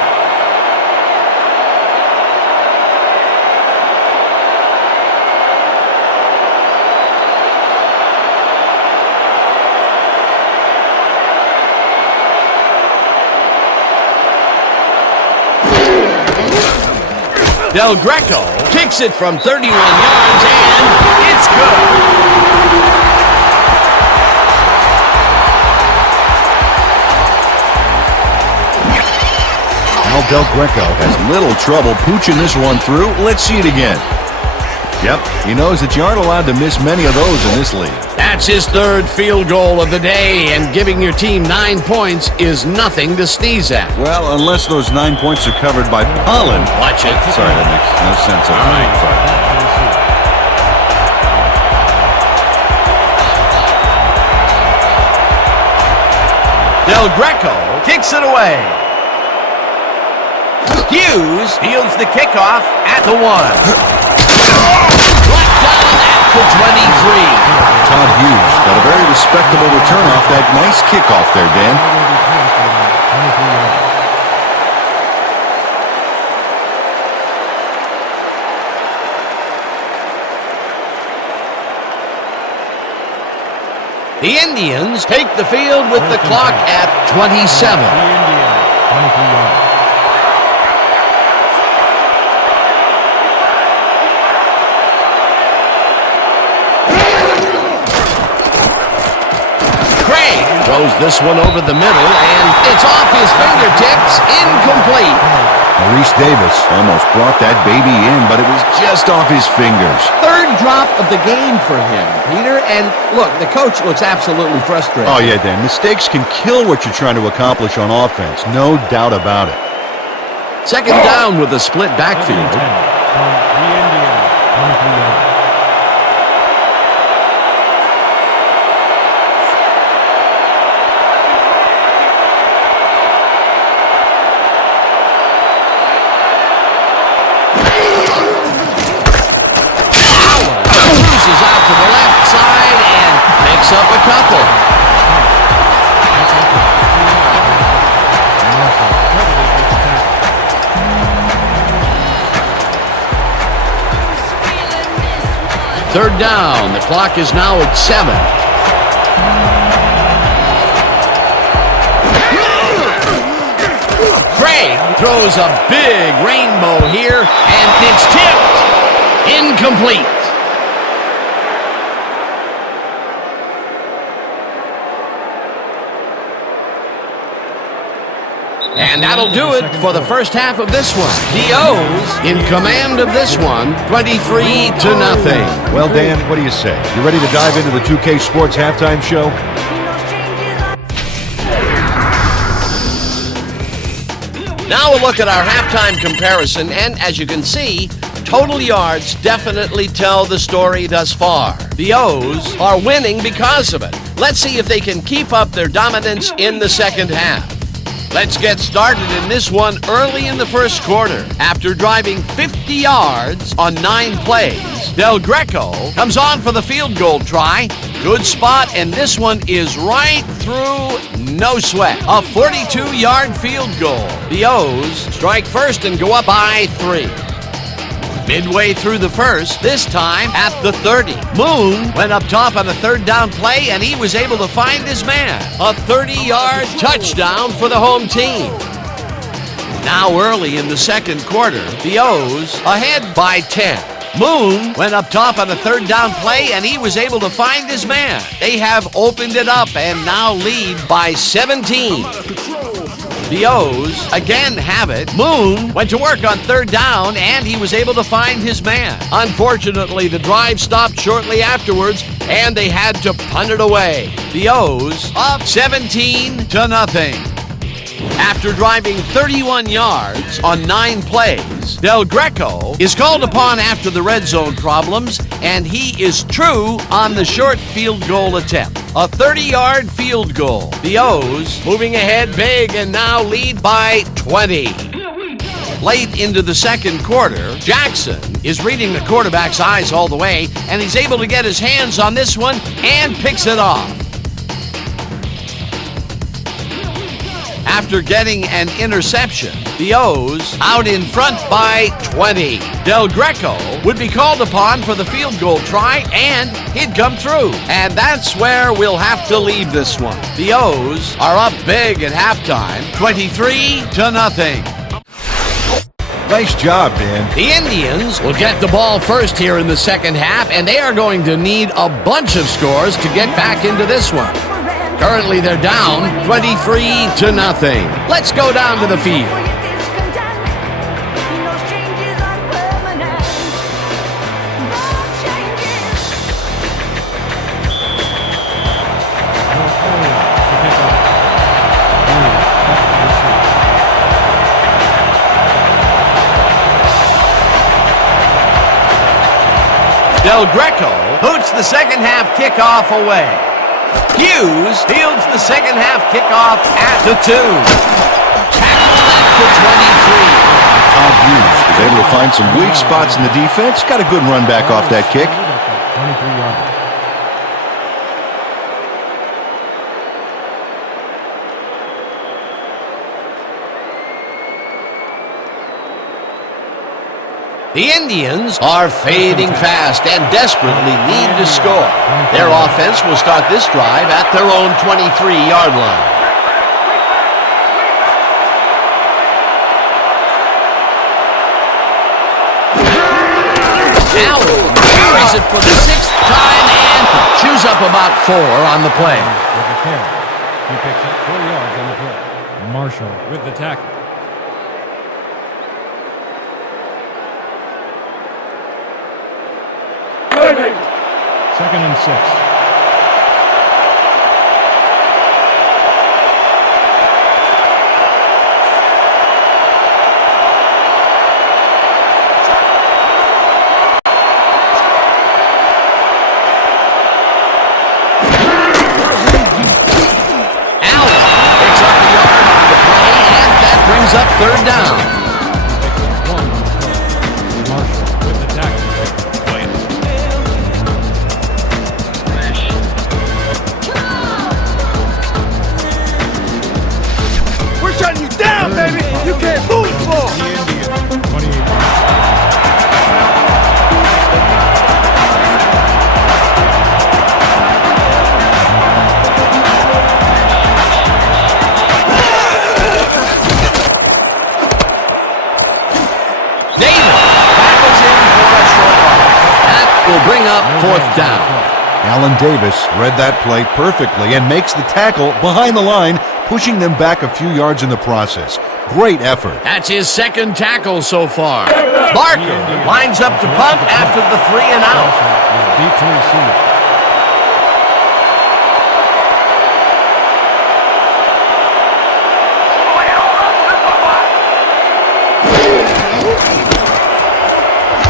Del Greco kicks it from 31 yards, and it's good. Now Del Greco has little trouble pooching this one through. Let's see it again. Yep, he knows that you aren't allowed to miss many of those in this league. That's his 3rd field goal of the day, and giving your team 9 points is nothing to sneeze at. Well, unless those 9 points are covered by pollen. Watch it. Sorry, that makes no sense. All right. Del Greco kicks it away. Hughes fields the kickoff at the 1. Brought down at the 23. Todd Hughes got a very respectable return off that nice kickoff there, Dan. The Indians take the field with the clock at 27. Throws this one over the middle, and it's off his fingertips, incomplete. Maurice Davis almost brought that baby in, but it was just off his fingers. 3rd drop of the game for him, Peter, and look, the coach looks absolutely frustrated. Oh, yeah, Dan. Mistakes can kill what you're trying to accomplish on offense. No doubt about it. 2nd down with a split backfield. Up a couple. Third down. The clock is now at 7. Craig throws a big rainbow here, and it's tipped. Incomplete. And that'll do it for the first half of this one. The O's in command of this one, 23-0. Well, Dan, what do you say? You ready to dive into the 2K Sports halftime show? Now we'll look at our halftime comparison, and as you can see, total yards definitely tell the story thus far. The O's are winning because of it. Let's see if they can keep up their dominance in the second half. Let's get started in this one early in the first quarter. After driving 50 yards on 9 plays, Del Greco comes on for the field goal try. Good spot, and this one is right through, no sweat. A 42-yard field goal. The O's strike first and go up by 3. Midway through the first, this time at the 30. Moon went up top on a 3rd down play, and he was able to find his man. A 30-yard touchdown for the home team. Now early in the second quarter, the O's ahead by 10. Moon went up top on a third down play, and he was able to find his man. They have opened it up and now lead by 17. The O's again have it. Moon went to work on third down, and he was able to find his man. Unfortunately, the drive stopped shortly afterwards, and they had to punt it away. The O's up 17-0. After driving 31 yards on 9 plays, Del Greco is called upon after the red zone problems, and he is true on the short field goal attempt. A 30-yard field goal. The O's moving ahead big and now lead by 20. Late into the second quarter, Jackson is reading the quarterback's eyes all the way, and he's able to get his hands on this one and picks it off. After getting an interception, the O's out in front by 20. Del Greco would be called upon for the field goal try, and he'd come through. And that's where we'll have to leave this one. The O's are up big at halftime, 23-0. Nice job, Dan. The Indians will get the ball first here in the second half, and they are going to need a bunch of scores to get back into this one. Currently, they're down 23-0. Let's go down to the field. Del Greco hoots the second half kickoff away. Hughes fields the second half kickoff at the 2. Tackled at the 23. Tom Hughes was able to find some weak spots in the defense. Got a good run back off that kick. 23 yards. The Indians are fading fast and desperately need to score. Their offense will start this drive at their own 23-yard line. Allen carries it for the 6th time and chews up about 4 on the play. With the carry. He picks up 4 yards on the play. Marshall with the tackle. Second and 6. Up third down. Marshall with the tackle. We're shutting you down, baby. You can't move the ball. 28. Will bring up 4th down. Allen Davis read that play perfectly and makes the tackle behind the line, pushing them back a few yards in the process. Great effort. That's his 2nd tackle so far. Barker lines up to punt after the 3 and out. Beat to receive.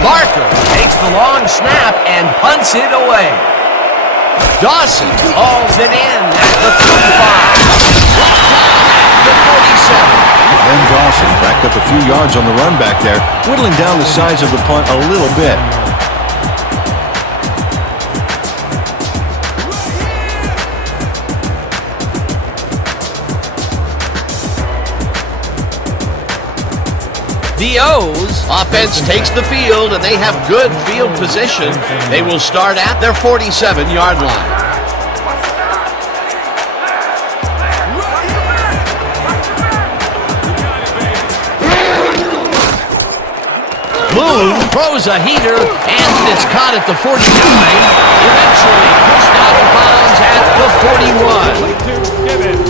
Barker takes the long snap and punts it away. Dawson hauls it in at the 35. At the 47. Ben Dawson backed up a few yards on the run back there, whittling down the size of the punt a little bit. The O's offense takes the field, and they have good field position. They will start at their 47-yard line. Moon throws a heater, and it's caught at the 49. Eventually pushed out of bounds at the 41. To Gibbons.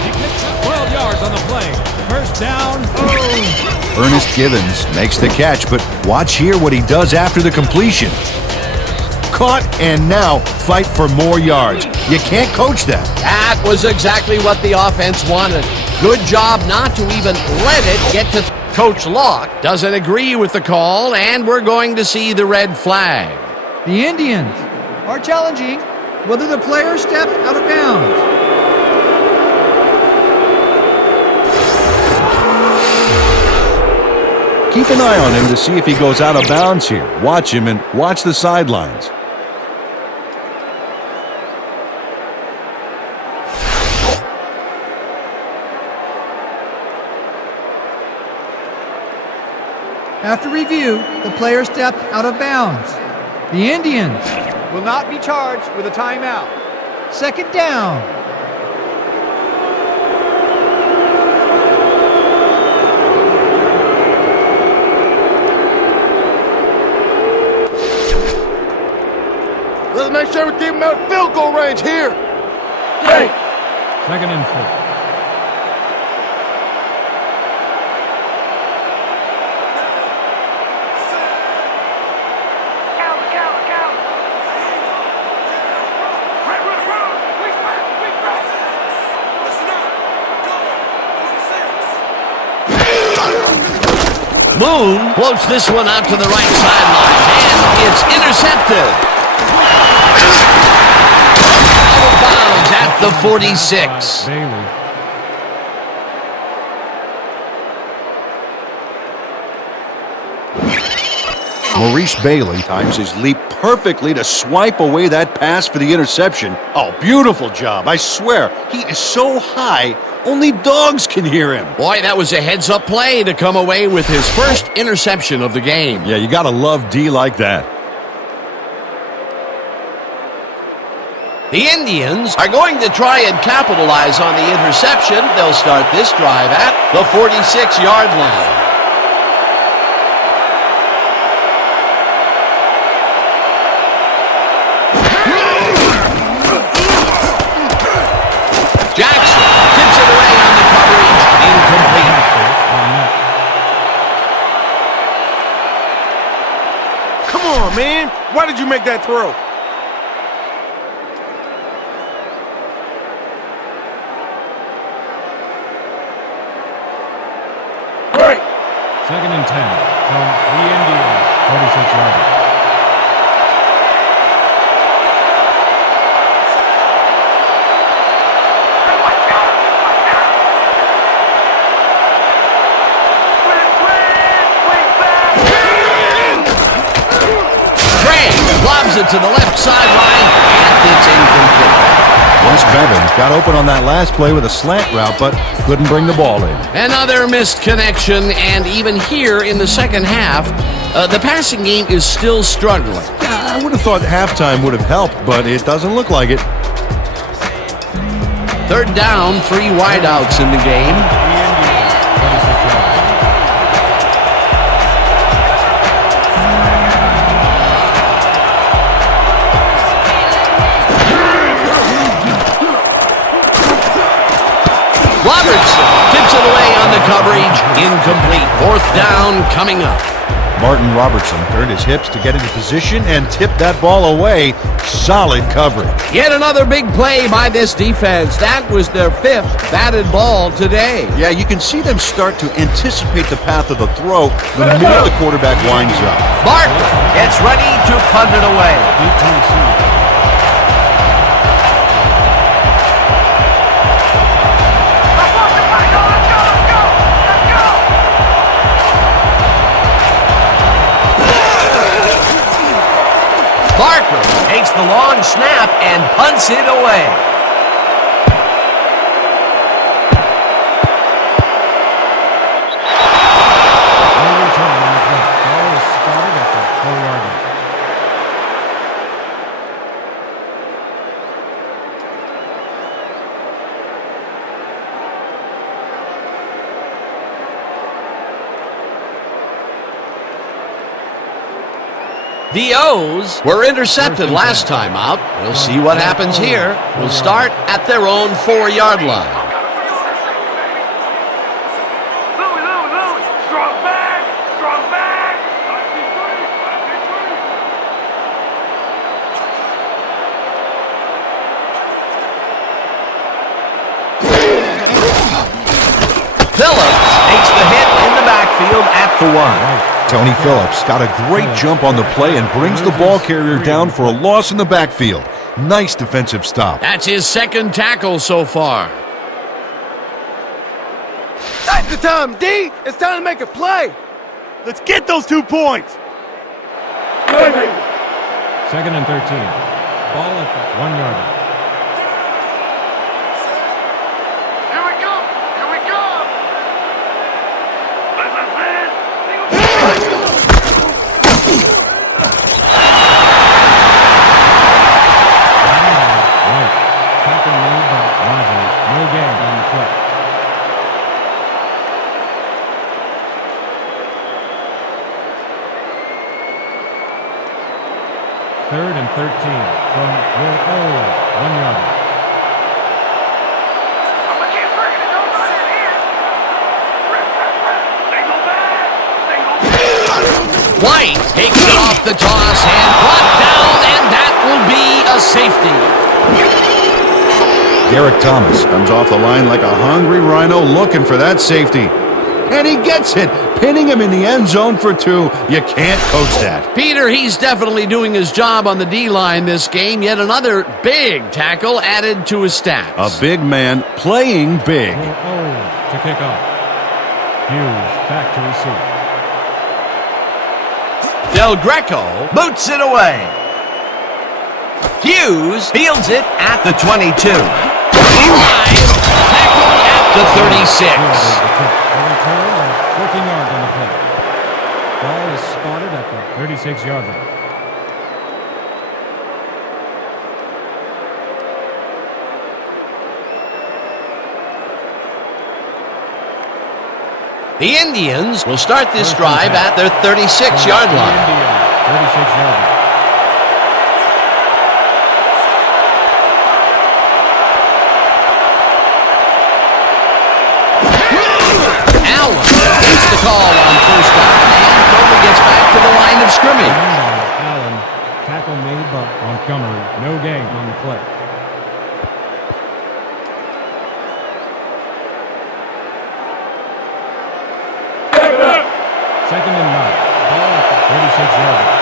He picks up 12 yards on the play. First down. Ernest Givens makes the catch, but watch here what he does after the completion. Caught, and now fight for more yards. You can't coach that. That was exactly what the offense wanted. Good job not to even let it get to Coach Locke. Doesn't agree with the call, and we're going to see the red flag. The Indians are challenging whether the player stepped out of bounds. Keep an eye on him to see if he goes out of bounds here. Watch him and watch the sidelines. After review, the player stepped out of bounds. The Indians will not be charged with a timeout. Second down. Let's make sure we keep him out of field goal range here. Hey. Second and 4. Moon floats this one out to the right sideline, and it's intercepted. Out of bounds at the 46. Bailey. Maurice Bailey times his leap perfectly to swipe away that pass for the interception. Oh, beautiful job. I swear, he is so high, only dogs can hear him. Boy, that was a heads-up play to come away with his first interception of the game. Yeah, you gotta love D like that. The Indians are going to try and capitalize on the interception. They'll start this drive at the 46-yard line. Jackson tips it away on the coverage, incomplete. Come on, man. Why did you make that throw? Right. Second and 10 from the Indians. 46-yarder. Lobs it to the left sideline, and it's incomplete. Wes Bevan got open on that last play with a slant route, but couldn't bring the ball in. Another missed connection, and even here in the second half, the passing game is still struggling. I would have thought halftime would have helped, but it doesn't look like it. Third down, 3 wideouts in the game. The Indians. 26-yarder. Robertson tips it away on the coverage. Incomplete. Fourth down coming up. Martin Robertson turned his hips to get into position and tipped that ball away. Solid coverage. Yet another big play by this defense. That was their 5th batted ball today. Yeah, you can see them start to anticipate the path of the throw the minute the quarterback winds up. Barker gets ready to punt it away. Barker takes the long snap and punts it away. No return on the play. Ball is spotted at the 4-yard line. The O's were intercepted last time out. We'll see what happens here. We'll start at their own 4-yard line. Phillips takes the hit in the backfield at the 1. Tony Phillips got a great jump on the play and brings the ball carrier down for a loss in the backfield. Nice defensive stop. That's his second tackle so far. That's the time, D. It's time to make a play. Let's get those 2 points. Second and 13. Ball at the 1-yard line. Third and 13 from your O's 1-yard line. White takes it off the toss and brought down, and that will be a safety. Derek Thomas comes off the line like a hungry rhino looking for that safety. And he gets it, pinning him in the end zone for 2. You can't coach that. Peter, he's definitely doing his job on the D-line this game. Yet another big tackle added to his stats. A big man playing big. Your O's to kick off. Hughes back to receive. Del Greco boots it away. Hughes fields it at the 22. Live tackle at the 36. A return of 14 yards on the play. Ball is spotted at the 36-yard line. The Indians will start this drive at their 36-yard line. 36-yard line. Allen takes the call on first down, and Montgomery gets back to the line of scrimmage. Allen, tackle made by Montgomery. No gain on the play. Second and 9. Ball at the 36-yard line.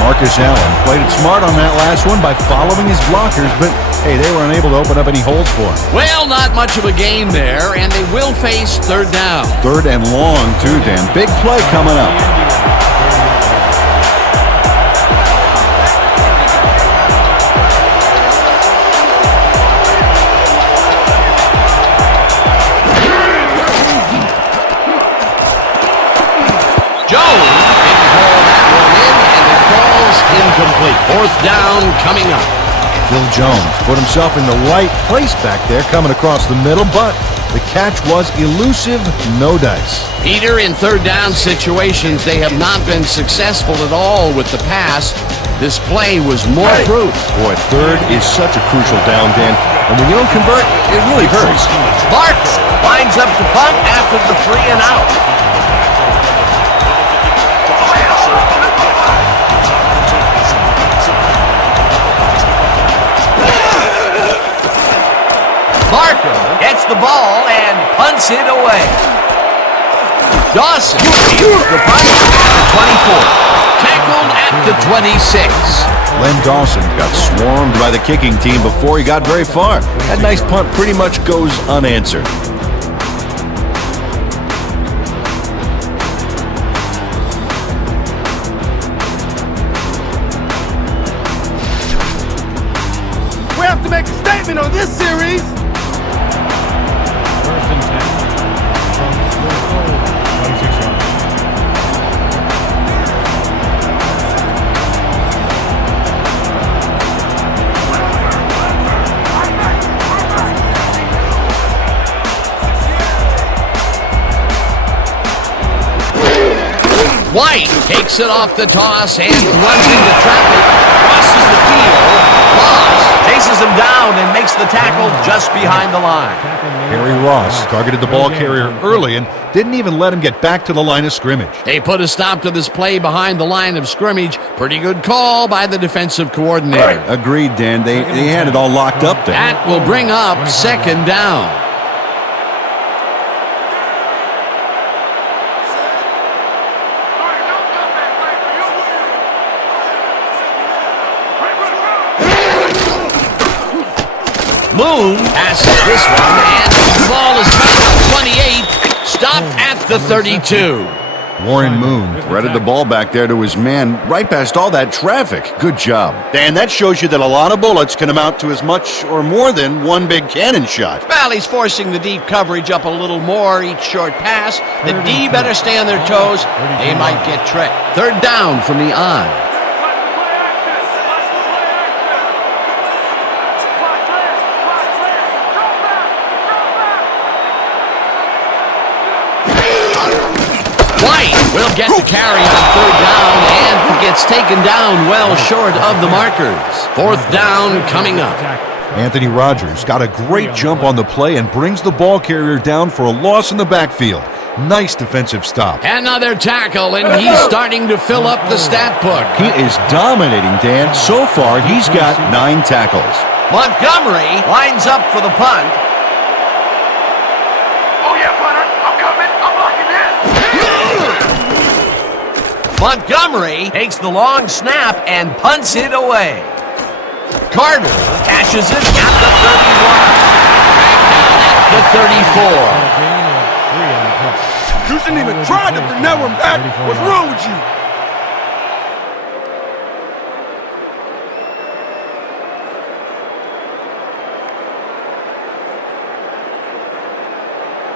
Marcus Allen played it smart on that last one by following his blockers, but hey, they were unable to open up any holes for him. Well, not much of a gain there, and they will face third down. Third and long, too, Dan. Big play coming up. Incomplete. Fourth down coming up. Phil Jones put himself in the right place back there, coming across the middle, but the catch was elusive, no dice. Peter, in third down situations, they have not been successful at all with the pass. This play was more proof. Boy, third is such a crucial down, Dan. And when you don't convert, it really hurts. Barker lines up to punt after the 3 and out. Barker gets the ball and punts it away. Dawson fields the punt at the 24. Tackled at the 26. Len Dawson got swarmed by the kicking team before he got very far. That nice punt pretty much goes unanswered. We have to make a statement on this series. First and 10. Takes it off the toss and runs into traffic. Crosses the field. Ross chases him down and makes the tackle just behind the line. Harry Ross targeted the ball carrier early and didn't even let him get back to the line of scrimmage. They put a stop to this play behind the line of scrimmage. Pretty good call by the defensive coordinator. Agreed, Dan. They had it all locked up there. That will bring up second down. Moon passes this one, and the ball is found at 28. Stop at the 32. Warren Moon threaded the ball back there to his man right past all that traffic. Good job. Dan, that shows you that a lot of bullets can amount to as much or more than one big cannon shot. Well, he's forcing the deep coverage up a little more each short pass. The D better stay on their toes. They might get tricked. Third down from the I. Will get the carry on third down and gets taken down well short of the markers. Fourth down coming up. Anthony Rogers got a great jump on the play and brings the ball carrier down for a loss in the backfield. Nice defensive stop. Another tackle, and he's starting to fill up the stat book. He is dominating, Dan. So far, he's got 9 tackles. Montgomery lines up for the punt. Oh, yeah, punter. I'm coming. I'm locking in. Montgomery takes the long snap and punts it away. Carter catches it at the 31. Back down at the 34. You shouldn't even try to bring that one back. What's wrong with you?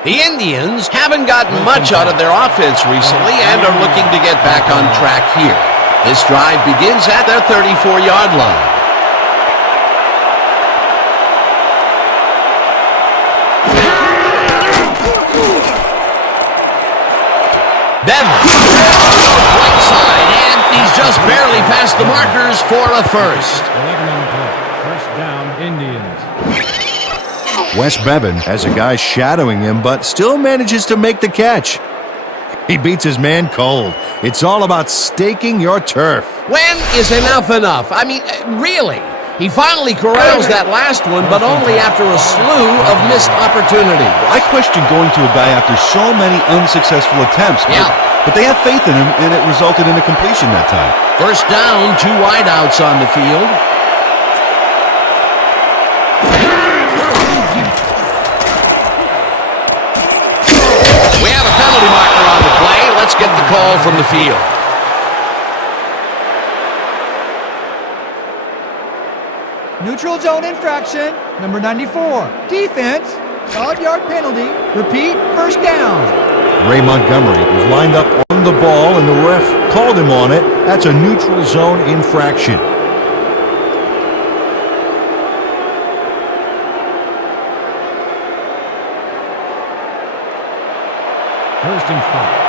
The Indians haven't gotten much out of their offense recently and are looking to get back on track here. This drive begins at their 34-yard line. Bevan, right side, and he's just barely past the markers for a first. 11 on the play. First down, Indians. Wes Bevan has a guy shadowing him, but still manages to make the catch. He beats his man cold. It's all about staking your turf. When is enough enough? I mean, really? He finally corrals that last one, but only after a slew of missed opportunities. I question going to a guy after so many unsuccessful attempts. Yeah. But they have faith in him, and it resulted in a completion that time. First down, 2 wideouts on the field. We have a penalty marker on the play. Let's get the call from the field. Neutral zone infraction, number 94. Defense, 5-yard penalty. Repeat, first down. Ray Montgomery was lined up on the ball, and the ref called him on it. That's a neutral zone infraction. First and 5.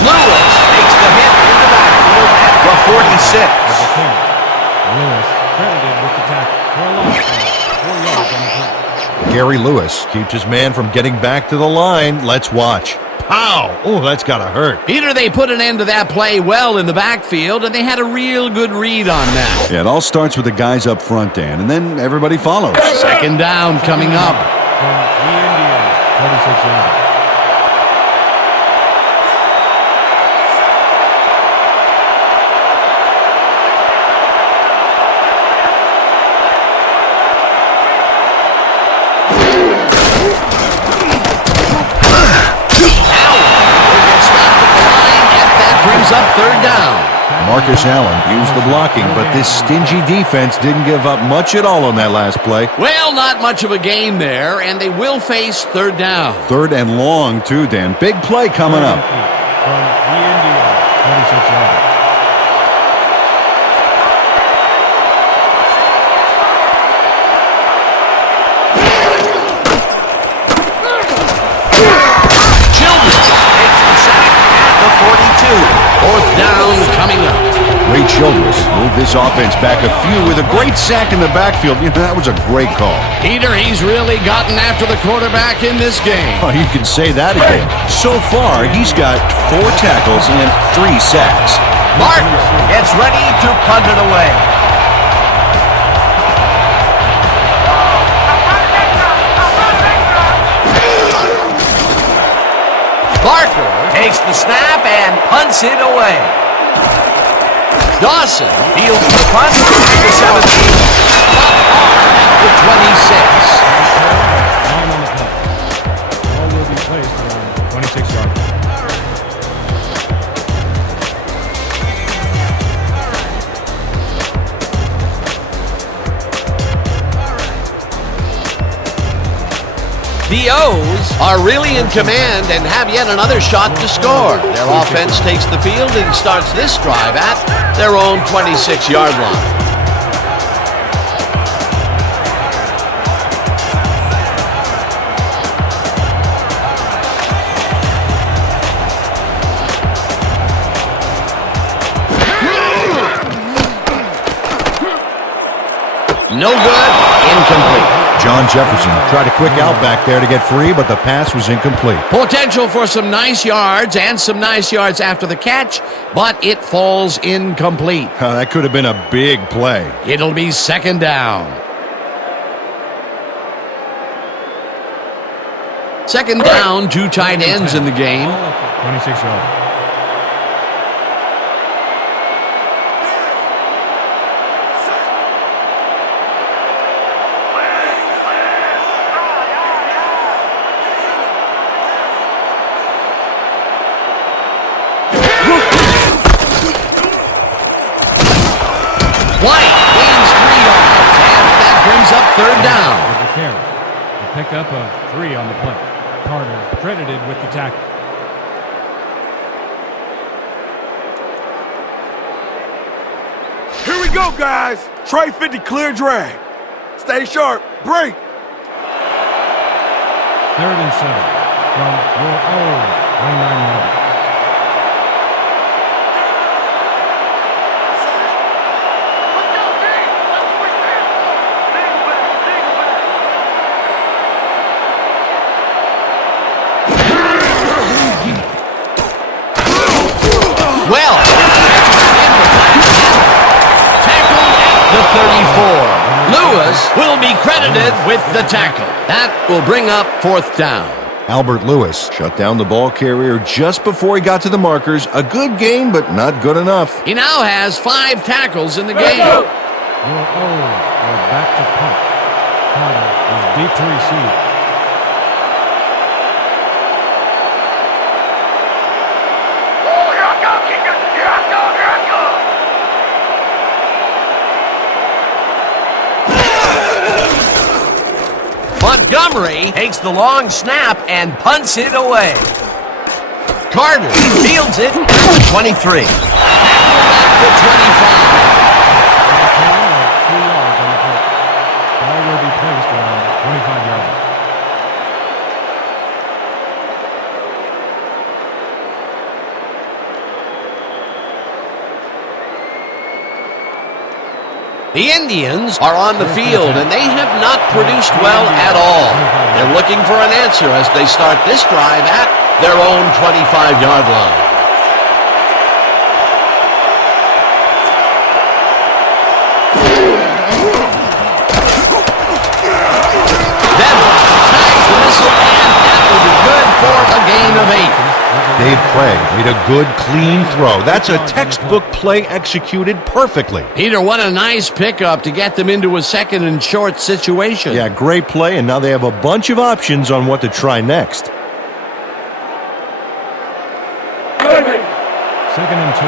Lewis makes the hit in the backfield at the 46. Lewis credited with the tackle for a loss of 4 yards on the play. Gary Lewis keeps his man from getting back to the line. Let's watch. Pow! Oh, that's got to hurt. Peter, they put an end to that play well in the backfield, and they had a real good read on that. Yeah, it all starts with the guys up front, Dan, and then everybody follows. Second down coming up. From the Indians, 36 yards. Up third down. Marcus Allen used the blocking, but this stingy defense didn't give up much at all on that last play. Well, not much of a gain there, and they will face third down. Third and long, too, Dan. Big play coming up. From the Indians, 26 yards. Ray Childress moved this offense back a few with a great sack in the backfield. You know, that was a great call. Peter, he's really gotten after the quarterback in this game. Oh, you can say that again. So far, he's got 4 tackles and 3 sacks. Martin gets ready to punt it away. Barker takes the snap and punts it away. Dawson fields the punt at the 17. At the 26. Line on the play. Ball will be placed around 26 yards. The O's are really in command and have yet another shot to score. Their offense takes the field and starts this drive at their own 26-yard line. No good, incomplete. John Jefferson tried a quick out back there to get free, but the pass was incomplete. Potential for some nice yards and some nice yards after the catch, but it falls incomplete. That could have been a big play. It'll be second down. Second down, 2 tight ends in the game. 26 yards. White gains 3 yards, and that brings up third down. With the carry. They pick up a 3 on the play. Carter credited with the tackle. Here we go, guys. Trey 50 clear drag. Stay sharp. Break. 3rd and 7 from your own 29-yard. Well, tackled at the 34. Lewis will be credited with the tackle. That will bring up 4th down. Albert Lewis shut down the ball carrier just before he got to the markers. A good gain, but not good enough. He now has 5 tackles in the game. Your O's are back to punt. Carter is deep to receive. Montgomery takes the long snap and punts it away. Carter fields it at the 23. At the 25. 3 yards on the play. Ball will be placed around 25 yards. The Indians are on the field, and they have not produced well at all. They're looking for an answer as they start this drive at their own 25-yard line. Denver tags the missile, and that will be good for a gain of 8. Dave Craig made a good, clean throw. That's a textbook play executed perfectly. Peter, what a nice pickup to get them into a 2nd and short situation. Yeah, great play, and now they have a bunch of options on what to try next. 2nd and 2.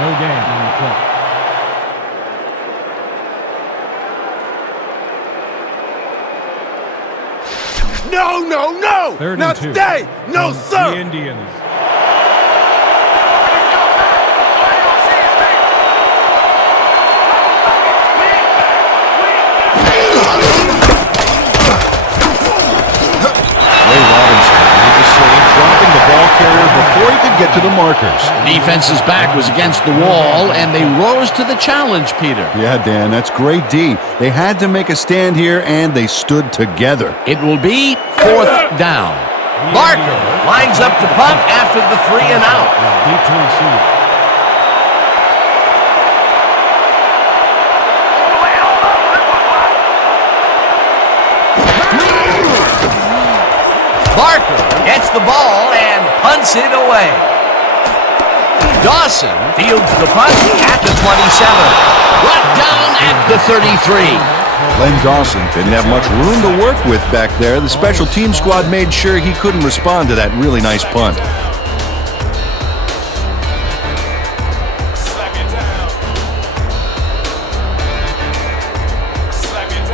No gain on the play. No, no, no! Third Not and 2. today! No, From sir! The Indians. Dropping the ball carrier before he could get to the markers. Defense's back was against the wall, and they rose to the challenge, Peter. Yeah, Dan, that's great D. They had to make a stand here, and they stood together. It will be 4th down. Barker lines up to punt after the 3 and out. Deep to receive. Barker gets the ball and punts it away. Dawson fields the punt at the 27. Brought down at the 33. Len Dawson didn't have much room to work with back there. The special team squad made sure he couldn't respond to that really nice punt.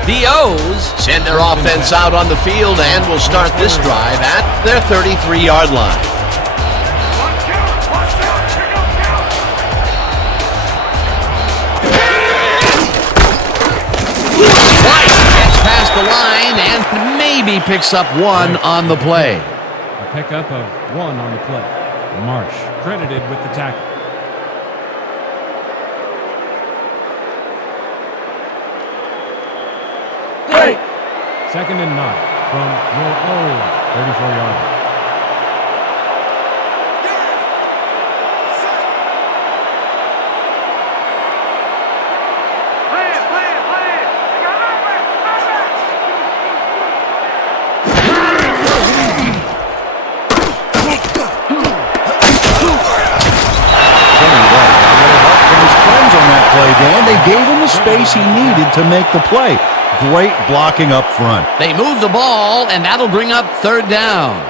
The O's send their offense out on the field and will start this drive at their 33-yard line. White gets past the line and maybe picks up 1 on the play. A pickup of 1 on the play. Marsh credited with the tackle. Second and 9 from your own 34-yard line. Dan, they gave him the space he needed to make the play. Great blocking up front. They move the ball, and that'll bring up 3rd down.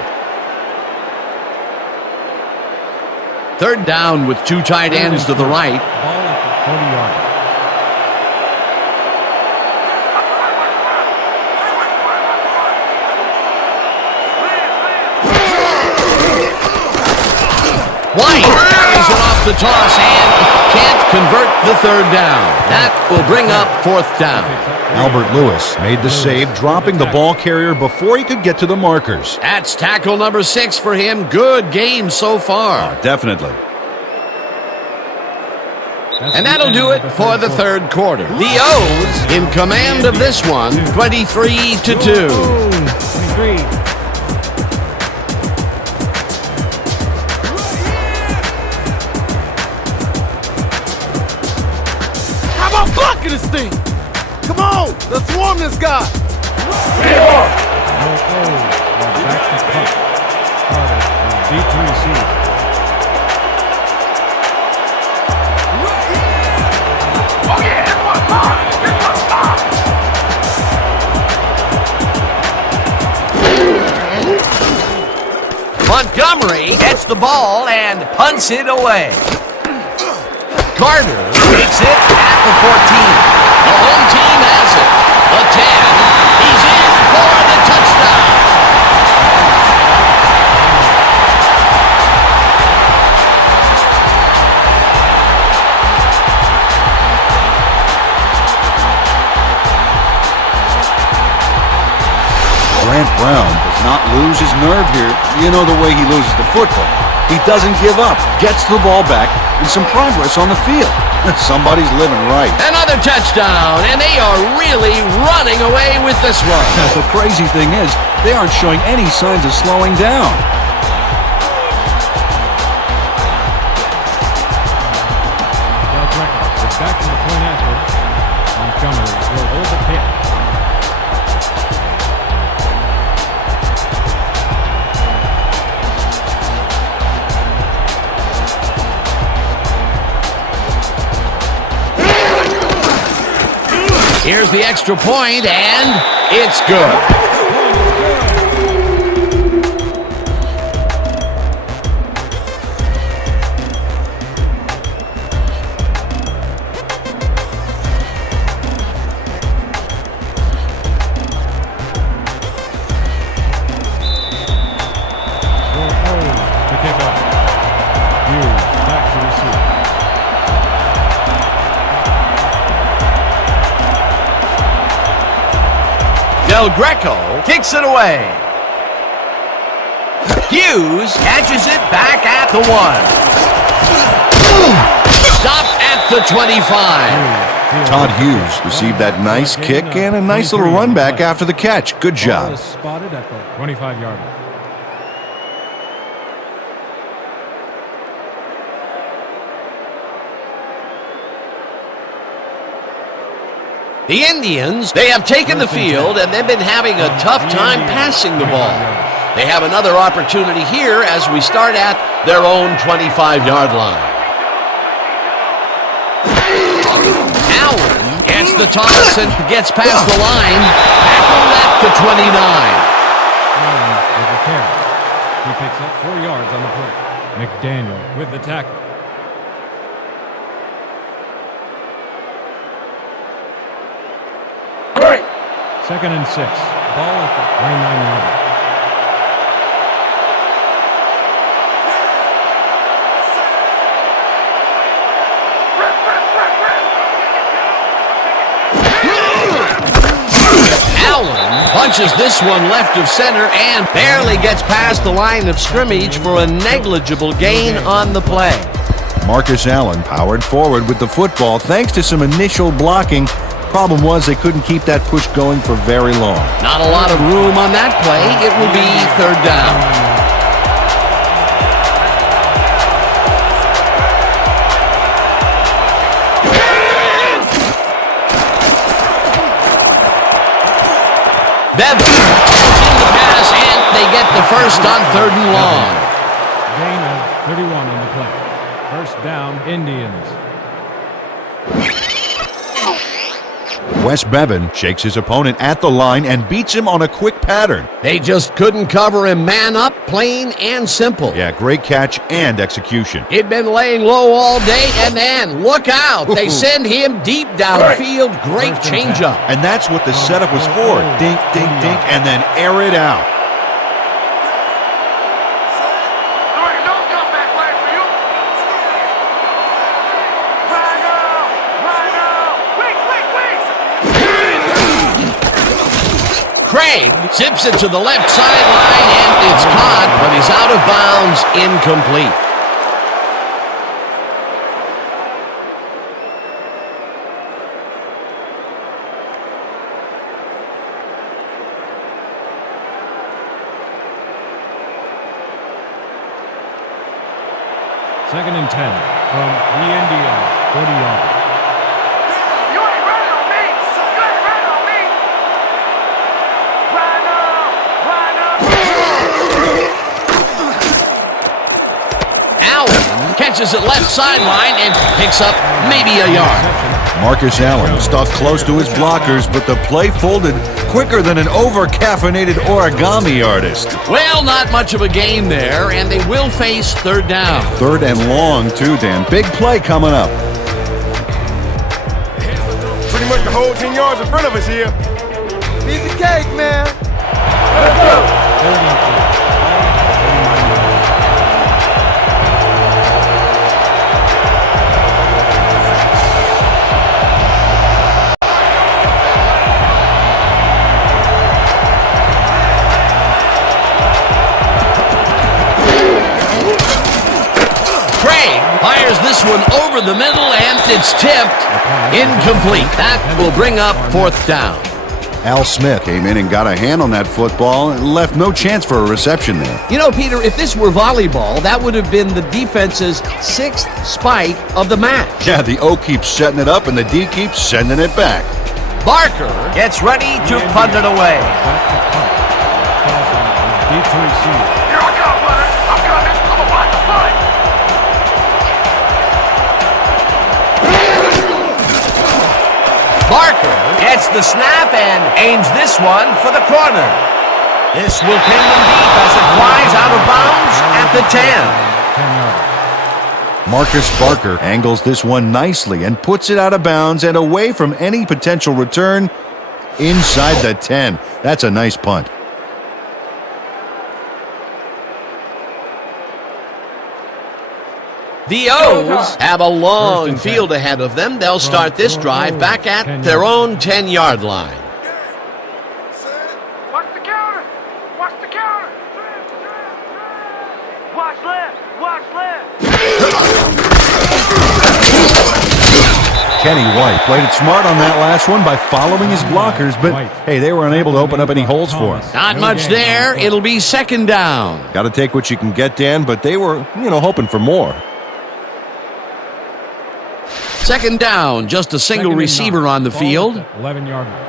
3rd down with 2 tight ends to the right. Ball at the 40-yard line. White carries it off the toss and can't convert the 3rd down. That will bring up 4th down. Albert Lewis made the save, dropping the ball carrier before he could get to the markers. That's tackle number 6 for him. Good game so far. Definitely. And that'll do it for the 3rd quarter. The O's in command of this one, 23-2. 23. Look at this thing! Come on! Let's swarm this guy! Back to punt. Carter deep to receive. Montgomery gets the ball and punts it away. Carter takes it at the 14. The home team has it. The 10. He's in for the touchdown. Grant Brown does not lose his nerve here. You know the way he loses the football. He doesn't give up, gets the ball back, and some progress on the field. Somebody's living right. Another touchdown, and they are really running away with this one. The crazy thing is, they aren't showing any signs of slowing down. Back to the point after. Montgomery will hold the pick. Here's the extra point, and it's good. El Greco kicks it away. Hughes catches it back at the 1. Stopped at the 25. Todd Hughes received that nice kick and a nice little run back after the catch. Good job. Spotted at the 25-yard line. The Indians, they have taken the field, and they've been having a tough time passing the ball. They have another opportunity here as we start at their own 25-yard line. Allen gets the toss and gets past the line. Tackled at the 29. Allen with the carry. He picks up 4 yards on the play. McDaniel with the tackle. Second and 6. Ball at the 29-yard line. Allen punches this one left of center and barely gets past the line of scrimmage for a negligible gain on the play. Marcus Allen powered forward with the football thanks to some initial blocking. Problem was they couldn't keep that push going for very long. Not a lot of room on that play. It will be 3rd down. Bevan in the pass, and they get the first on 3rd and long. Gain of 31 on the play. First down, Indians. Wes Bevan shakes his opponent at the line and beats him on a quick pattern. They just couldn't cover him man up, plain and simple. Yeah, great catch and execution. He'd been laying low all day, and then, look out, they send him deep downfield. Great changeup. And that's what the setup was for. Dink, dink, dink, and then air it out. Craig zips it to the left sideline, and it's caught, but he's out of bounds, incomplete. Second and 10 from the Indians, 40 yards. Catches it left sideline and picks up maybe a yard. Marcus Allen stuck close to his blockers, but the play folded quicker than an over-caffeinated origami artist. Well, not much of a gain there, and they will face 3rd down. 3rd and long, too, Dan. Big play coming up. Pretty much the whole 10 yards in front of us here. Piece of cake, man. Let's go. Fires this one over the middle, and it's tipped. Incomplete. That will bring up 4th down. Al Smith came in and got a hand on that football and left no chance for a reception there. You know, Peter, if this were volleyball, that would have been the defense's 6th spike of the match. Yeah, the O keeps setting it up and the D keeps sending it back. Barker gets ready to punt it away. Deep to receive. Here we go, brother. I'm coming. I'm about to punt. Barker gets the snap and aims this one for the corner. This will pin them deep as it flies out of bounds at the 10. Marcus Barker angles this one nicely and puts it out of bounds and away from any potential return inside the 10. That's a nice punt. The O's have a long field ahead of them. They'll start this drive back at their own 10-yard line. Watch the counter. Watch left. Watch left. Kenny White played it smart on that last one by following his blockers, but hey, they were unable to open up any holes for him. Not much there. It'll be second down. Got to take what you can get, Dan, but they were, hoping for more. Second down, just a single receiver on the field. 11-yard line.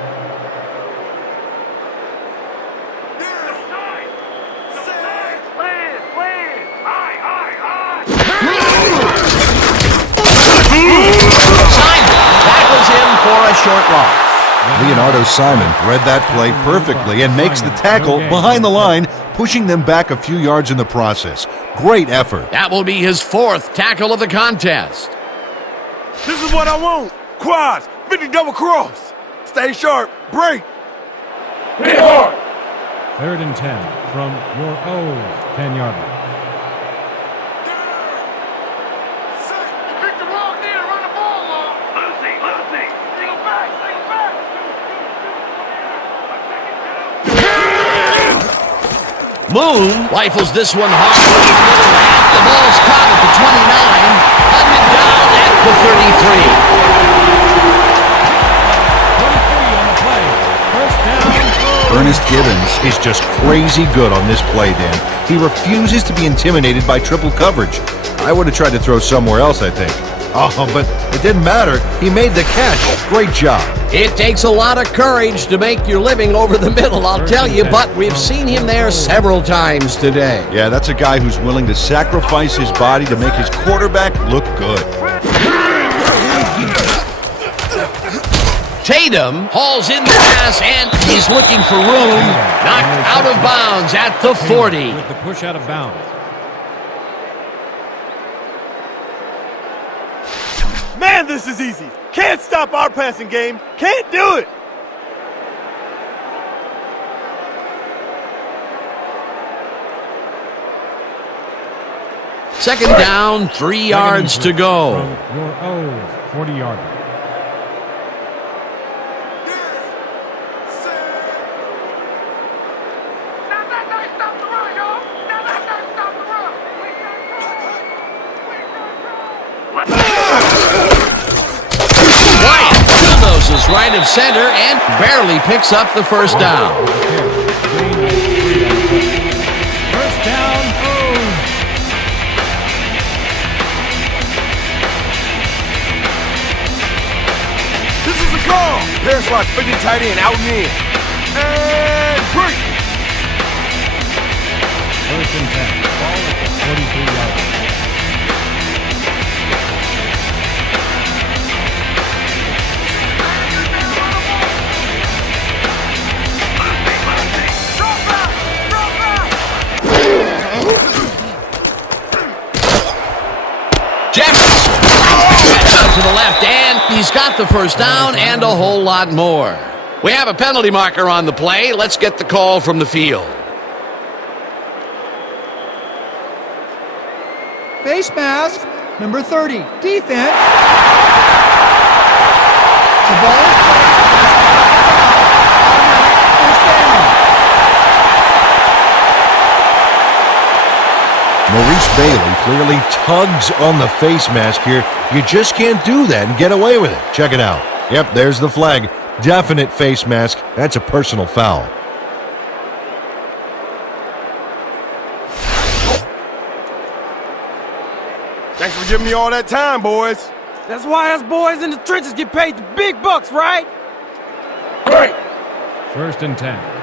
For a short loss. Leonardo Simon read that play perfectly and makes the tackle behind the line, pushing them back a few yards in the process. Great effort. That will be his fourth tackle of the contest. This is what I want. Quads, 50 double cross. Stay sharp, break. Hit hard. 3rd and 10 from your own 10-yard line. Moon rifles this one hard in the middle. The ball's caught at the 29, hunted down at the 33. 33 on the play. First down. Ernest Gibbons is just crazy good on this play, Dan. He refuses to be intimidated by triple coverage. I would have tried to throw somewhere else, I think. Oh, but it didn't matter. He made the catch. Great job. It takes a lot of courage to make your living over the middle, I'll tell you, but we've seen him there several times today. Yeah, that's a guy who's willing to sacrifice his body to make his quarterback look good. Tatum hauls in the pass, and he's looking for room. Knocked out of bounds at the 40. With the push out of bounds. Man, this is easy. Can't stop our passing game. Can't do it. Second down, 3 yards to go. From your own 40-yard line. Is right of center and barely picks up the first down. First down. This is a call. Pair slots 50 tight end out and in. And break. First and 10. Ball at the 43-yard line. To the left, and he's got the first down and a whole lot more. We have a penalty marker on the play. Let's get the call from the field. Face mask, number 30, defense. The ball is first down. Maurice Bailey clearly tugs on the face mask here. You just can't do that and get away with it. Check it out. Yep, there's the flag. Definite face mask. That's a personal foul. Thanks for giving me all that time, boys. That's why us boys in the trenches get paid the big bucks, right? Great. First and 10.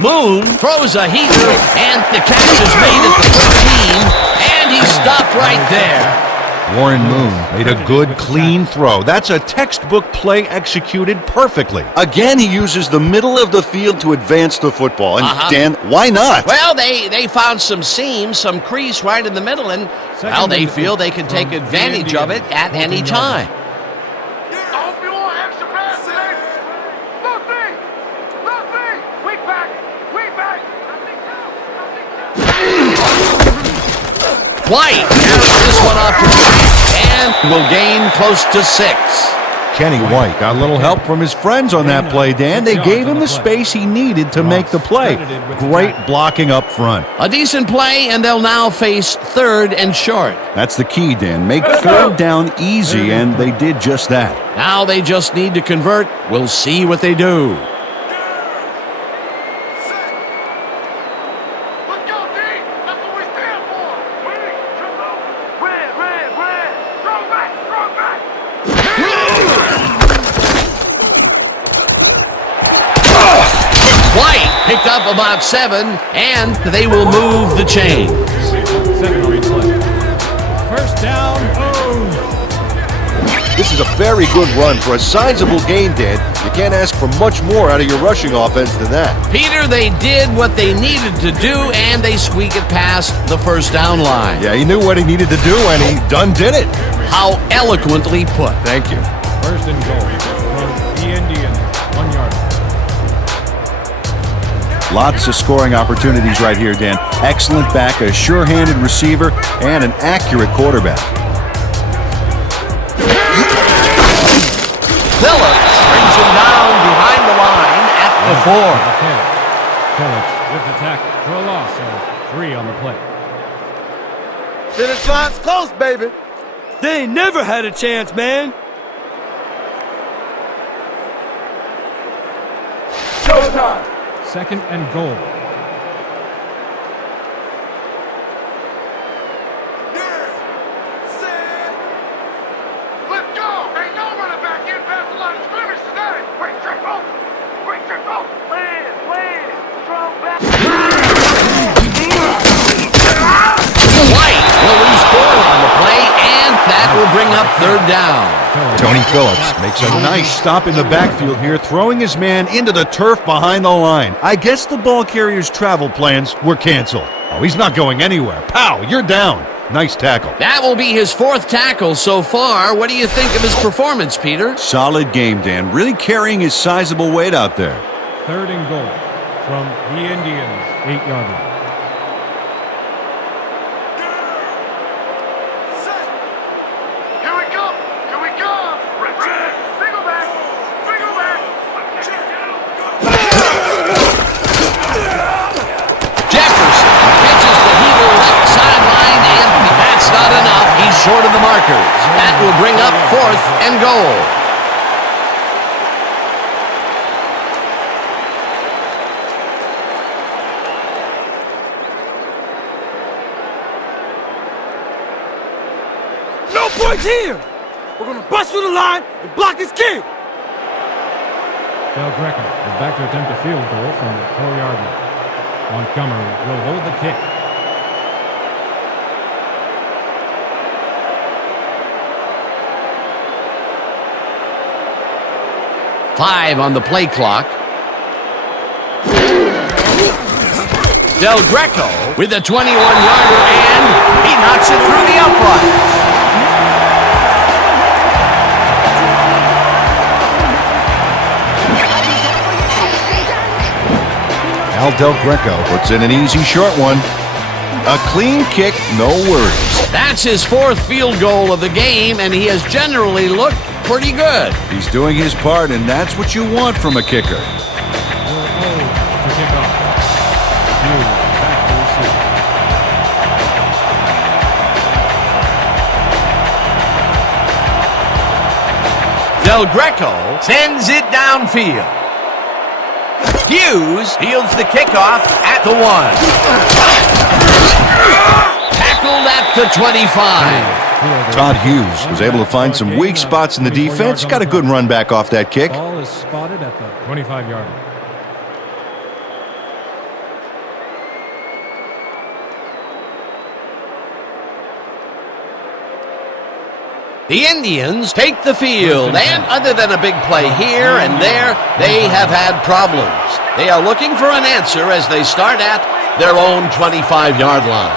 Moon throws a heater, and the catch is made at the 13, and he stopped right there. Warren Moon made a good, clean throw. That's a textbook play executed perfectly. Again, he uses the middle of the field to advance the football. And Dan, why not? Well, they found some seams, some crease right in the middle, and well, they feel they can take advantage of it at any time. We back! We back! White narrows this one off to and will gain close to 6. Kenny White got a little help from his friends on that play, Dan. They gave him the space he needed to make the play. Great blocking up front. A decent play, and they'll now face 3rd and short. That's the key, Dan. Make 3rd down easy, and they did just that. Now they just need to convert. We'll see what they do. Let's go, D! That's what we stand for! Red! Throw back! White picked up about 7, and they will move the chains. 7 on play. First down, O's. This is a very good run for a sizable gain, Dan. You can't ask for much more out of your rushing offense than that. Peter, they did what they needed to do, and they squeak it past the first down line. Yeah, he knew what he needed to do, and he done did it. How eloquently put. Thank you. First and goal from the Indians. 1 yard. Lots of scoring opportunities right here, Dan. Excellent back, a sure-handed receiver, and an accurate quarterback. Phillips brings him down behind the line at the 4. Okay. Phillips with the tackle for a loss of 3 on the play. Finish line's close, baby. They ain't never had a chance, man. Showtime. 2nd and goal. Let's go! Ain't no running back in past the line of scrimmage today! Wait, triple! Land! Strong back! White will lose 4 on the play, and that will bring up 3rd down. Tony Phillips makes a nice stop in the backfield here, throwing his man into the turf behind the line. I guess the ball carrier's travel plans were canceled. Oh, he's not going anywhere. Pow, you're down. Nice tackle. That will be his 4th tackle so far. What do you think of his performance, Peter? Solid game, Dan. Really carrying his sizable weight out there. 3rd and goal from the Indians. 8-yard line. Here we come! Single back! Jefferson catches the heel left sideline, and that's not enough. He's short of the markers. That will bring up 4th and goal. No points here. We're gonna bust through the line and block this kick. Del Greco is back to attempt a field goal from the 4-yard line. Montgomery will hold the kick. Five on the play clock. Del Greco with a 21-yarder, and he knocks it through the uprights. Del Greco puts in an easy short one. A clean kick, no worries. That's his 4th field goal of the game, and he has generally looked pretty good. He's doing his part, and that's what you want from a kicker. To kick off. Hughes back to receive. Del Greco sends it downfield. Hughes fields the kickoff at the 1. Tackled at the 25. Todd Hughes was able to find some weak spots in the defense. Got a good run back off that kick. Ball is spotted at the 25-yard line. The Indians take the field, and other than a big play here and there, they have had problems. They are looking for an answer as they start at their own 25-yard line.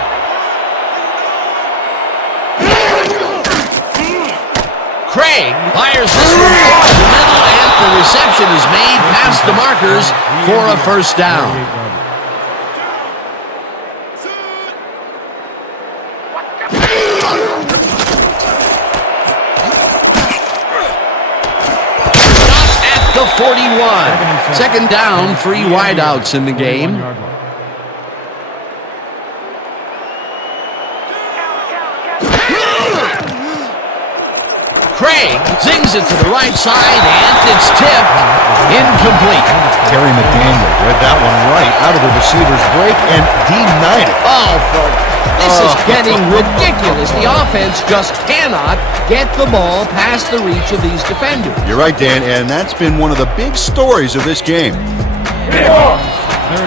Craig fires this one over the middle, and the reception is made past the markers for a first down. Stop at the 41. Second down, 3 wideouts in the game. Craig zings it to the right side, and it's tipped. Incomplete. Terry McDaniel read that one right out of the receiver's break and denied it. This is getting ridiculous. The offense just cannot get the ball past the reach of these defenders. You're right, Dan, and that's been one of the big stories of this game. 3rd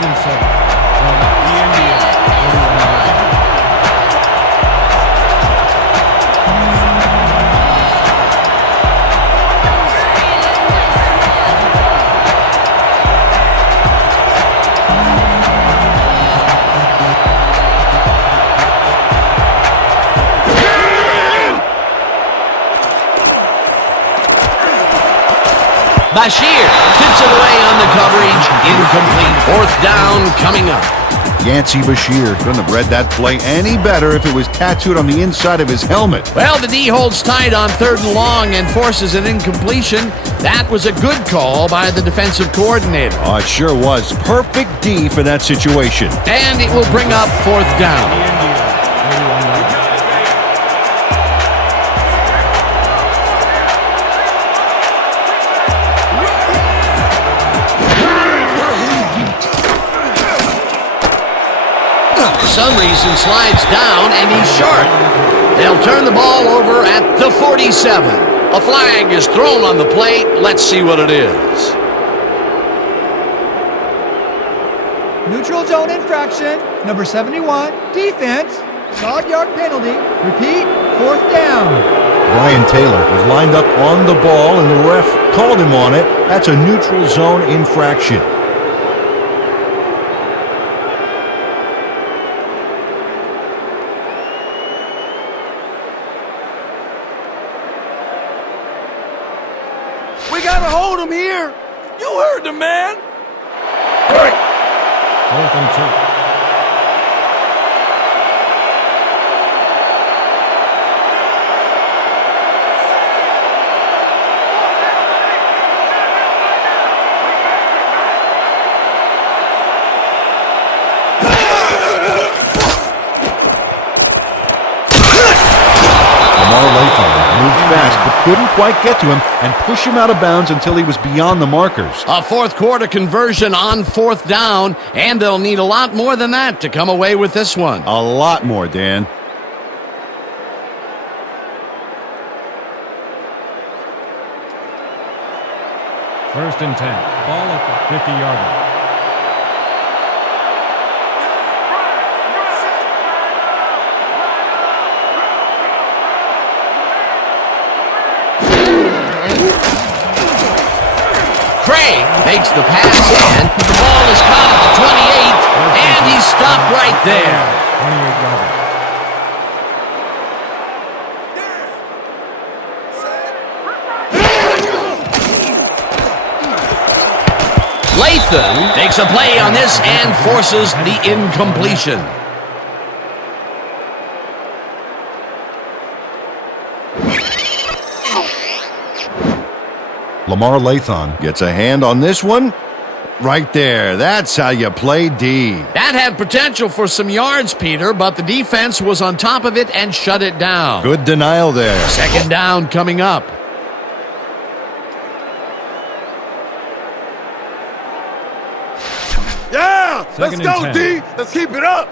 and 7. From the Indians. 41 yards. Bashir tips it away on the coverage. Incomplete. 4th down coming up. Yancey Bashir couldn't have read that play any better if it was tattooed on the inside of his helmet. Well, the D holds tight on 3rd and long and forces an incompletion. That was a good call by the defensive coordinator. Oh, it sure was. Perfect D for that situation. And it will bring up 4th down. For some reason slides down and he's short. They'll turn the ball over at the 47. A flag is thrown on the plate. Let's see what it is. Neutral zone infraction, number 71, defense, solid yard penalty. Repeat, 4th down. Brian Taylor was lined up on the ball and the ref called him on it. That's a neutral zone infraction. We gotta hold him here. You heard the man. 4th and 2. Moved fast, but couldn't quite get to him and push him out of bounds until he was beyond the markers. A 4th quarter conversion on 4th down, and they'll need a lot more than that to come away with this one. A lot more, Dan. First and 10. Ball at the 50-yard line. Craig makes the pass, and the ball is caught at the 28, and he's stopped right there. 28 yards. Latham takes a play on this and forces the incompletion. Lamar Latham gets a hand on this one. Right there. That's how you play D. That had potential for some yards, Peter, but the defense was on top of it and shut it down. Good denial there. 2nd down coming up. Yeah, let's Second go, and 10. D. Let's keep it up.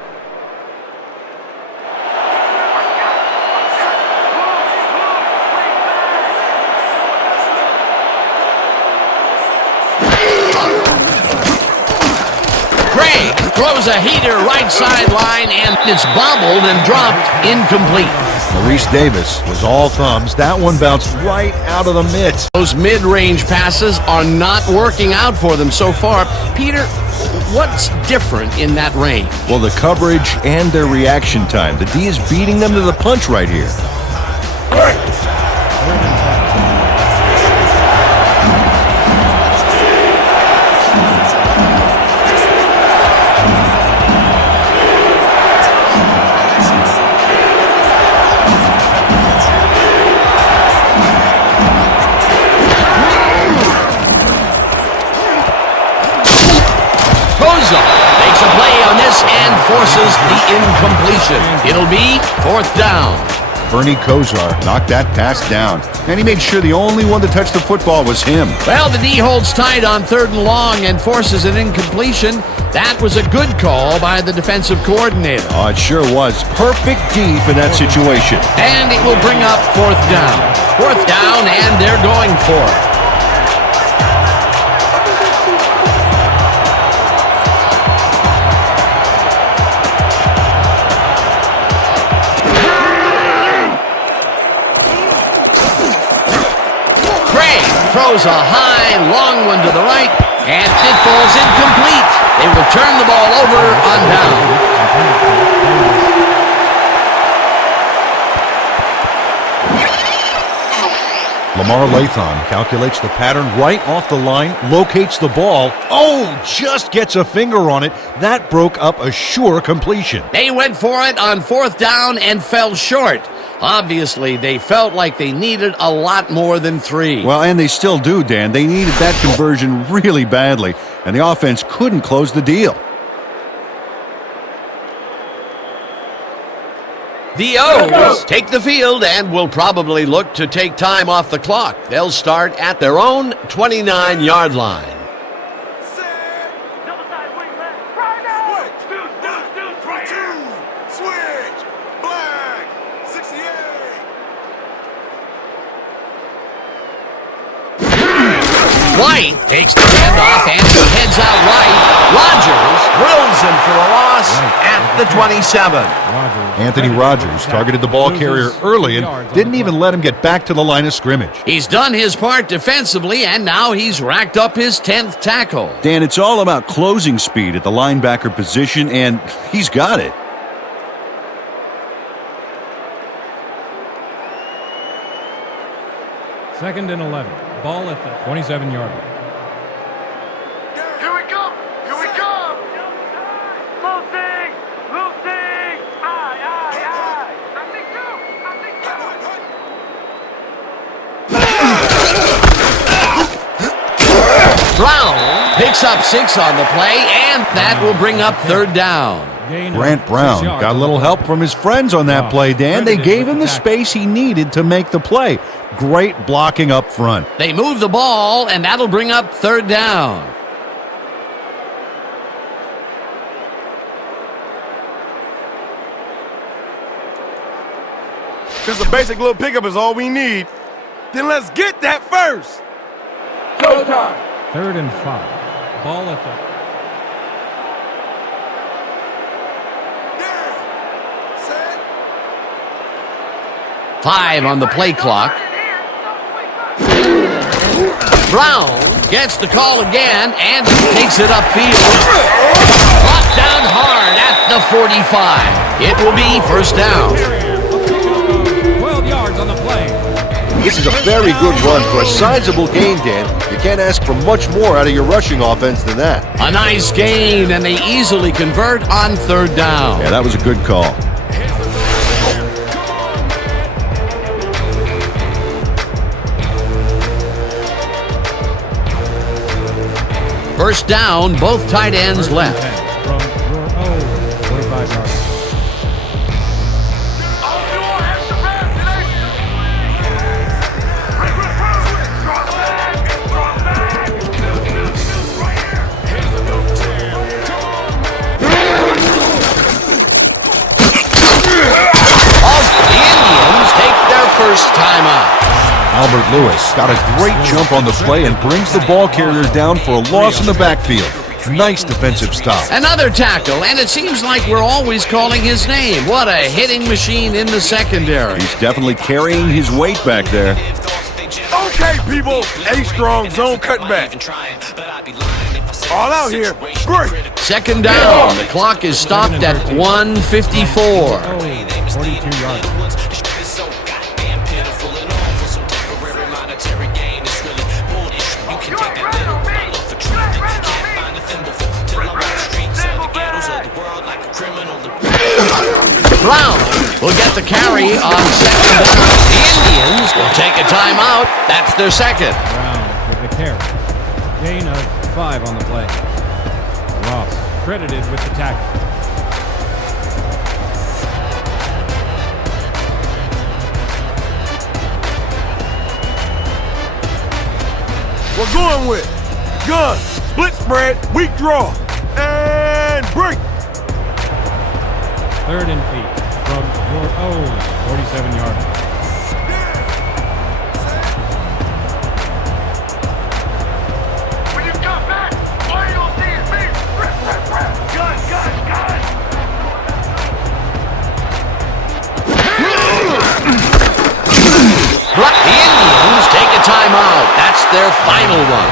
Craig throws a heater right sideline, and it's bobbled and dropped incomplete. Maurice Davis was all thumbs. That one bounced right out of the mitts. Those mid-range passes are not working out for them so far. Peter, what's different in that range? Well, the coverage and their reaction time. The D is beating them to the punch right here. makes a play on this and forces the incompletion. It'll be 4th down. Bernie Kosar knocked that pass down, and he made sure the only one to touch the football was him. Well, the D holds tight on 3rd and long and forces an incompletion. That was a good call by the defensive coordinator. Oh, it sure was. Perfect D for that situation. And it will bring up 4th down. 4th down, and they're going for it. Throws a high, long one to the right, and it falls incomplete. They will turn the ball over on down. Lamar Latham calculates the pattern right off the line, locates the ball. Oh, just gets a finger on it. That broke up a sure completion. They went for it on 4th down and fell short. Obviously, they felt like they needed a lot more than 3. Well, and they still do, Dan. They needed that conversion really badly, and the offense couldn't close the deal. The O's take the field and will probably look to take time off the clock. They'll start at their own 29-yard line. White takes the handoff and he heads out right. Rodgers drills him for a loss at the 27. Anthony Rodgers targeted the ball carrier early and didn't even let him get back to the line of scrimmage. He's done his part defensively, and now he's racked up his 10th tackle. Dan, it's all about closing speed at the linebacker position, and he's got it. Second and 11. Ball at the 27-yard line. Here we come! Here we come! Loosing! Loosing! Aye, aye, aye! I think so! Brown picks up 6 on the play, and that will bring up 3rd down. Grant Brown got a little help from his friends on that play, Dan. They gave him the space he needed to make the play. Great blocking up front. They move the ball, and that'll bring up 3rd down. Just a basic little pickup is all we need. Then let's get that first. Showtime! 3rd and 5. Ball at the 5 on the play clock. Brown gets the call again and takes it upfield. Brought down hard at the 45. It will be 1st down. 12 yards on the play. This is a very good run for a sizable gain, Dan. You can't ask for much more out of your rushing offense than that. A nice gain, and they easily convert on 3rd down. Yeah, that was a good call. First down, both tight ends left. From your own 45-yard line. The Indians take their first timeout. Albert Lewis got a great jump on the play and brings the ball carrier down for a loss in the backfield. Nice defensive stop. Another tackle, and it seems like we're always calling his name. What a hitting machine in the secondary. He's definitely carrying his weight back there. Okay, people. A-strong zone cutback. All out here. Great. 2nd down. The clock is stopped at 1:54. 42-yard line. Brown will get the carry on 2nd down. The Indians will take a timeout. That's their 2nd. Brown with the carry. Gain of 5 on the play. Ross credited with the tackle. We're going with gun, split spread, weak draw, and break. 3rd and 8 from your own 47-yard line. When you come back, all you'll see is me. Gun, gun, gun. The Indians take a timeout. That's their final one.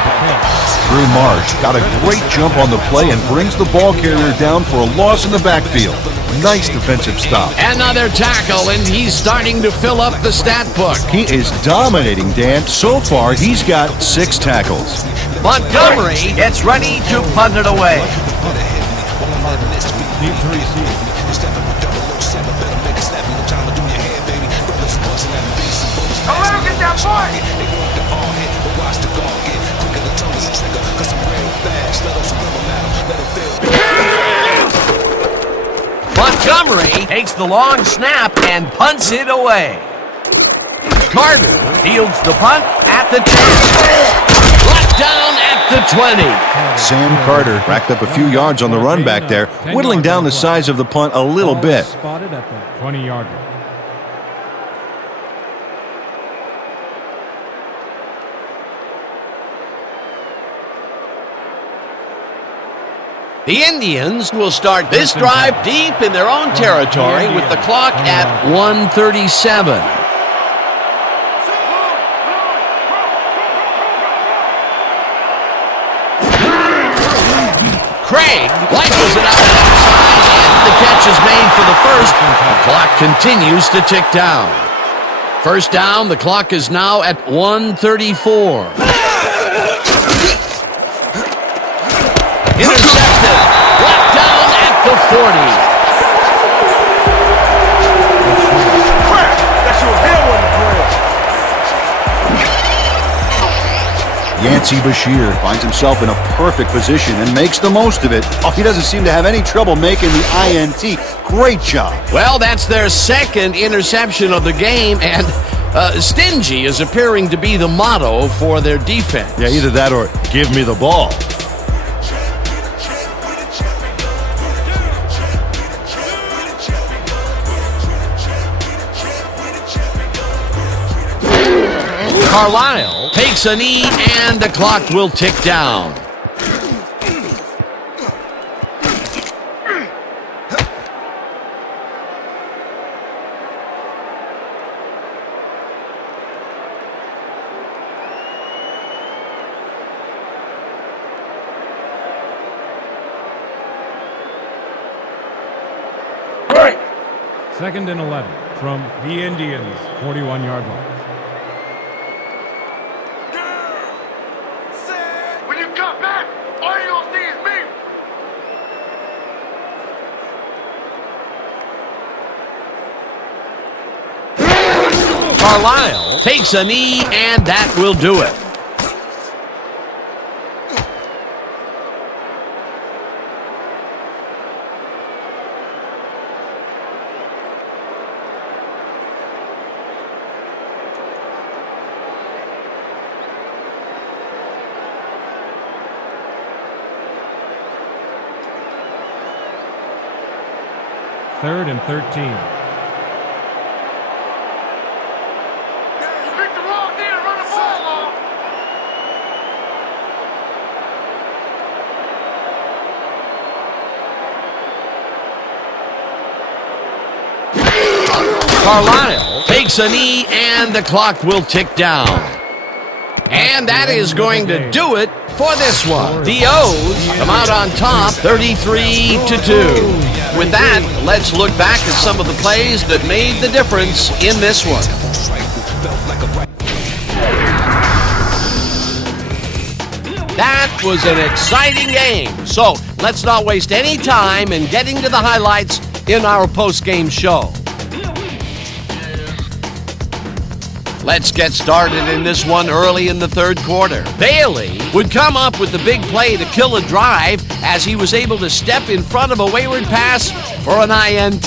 Drew Marsh got a great jump on the play and brings the ball carrier down for a loss in the backfield. Nice defensive stop. Another tackle, and he's starting to fill up the stat book. He is dominating, Dan. So far, he's got 6 tackles. Montgomery gets ready to punt it away. Deep to receive. Don't let him get that point. Montgomery takes the long snap and punts it away. Carter fields the punt at the 10. Brought down at the 20. Sam Carter racked up a few yards on the run back there, whittling down the size of the punt a little bit. Spotted at the 20-yard line. The Indians will start this drive deep in their own territory with the clock at 1:37. Craig rifles it out outside, and the catch is made for the first. The clock continues to tick down. First down, the clock is now at 1:34. Intercepted. Brought down at the 40. Crap! That's your hell on the ground. Yancey Bashir finds himself in a perfect position and makes the most of it. Oh, he doesn't seem to have any trouble making the INT. Great job. Well, that's their second interception of the game, and stingy is appearing to be the motto for their defense. Yeah, either that or give me the ball. Carlisle takes a knee, and the clock will tick down. Second and 11 from the Indians, 41-yard line. When you come back, all you'll see is me. Carlisle takes a knee, and that will do it. Third and 13. You picked the wrong day to run the ball off. Carlisle takes a knee, and the clock will tick down. And that is going to do it for this one. The O's come out on top, 33-2. With that, let's look back at some of the plays that made the difference in this one. That was an exciting game. So let's not waste any time in getting to the highlights in our post-game show. Let's get started in this one early in the third quarter. Bailey would come up with the big play to kill a drive as he was able to step in front of a wayward pass for an INT.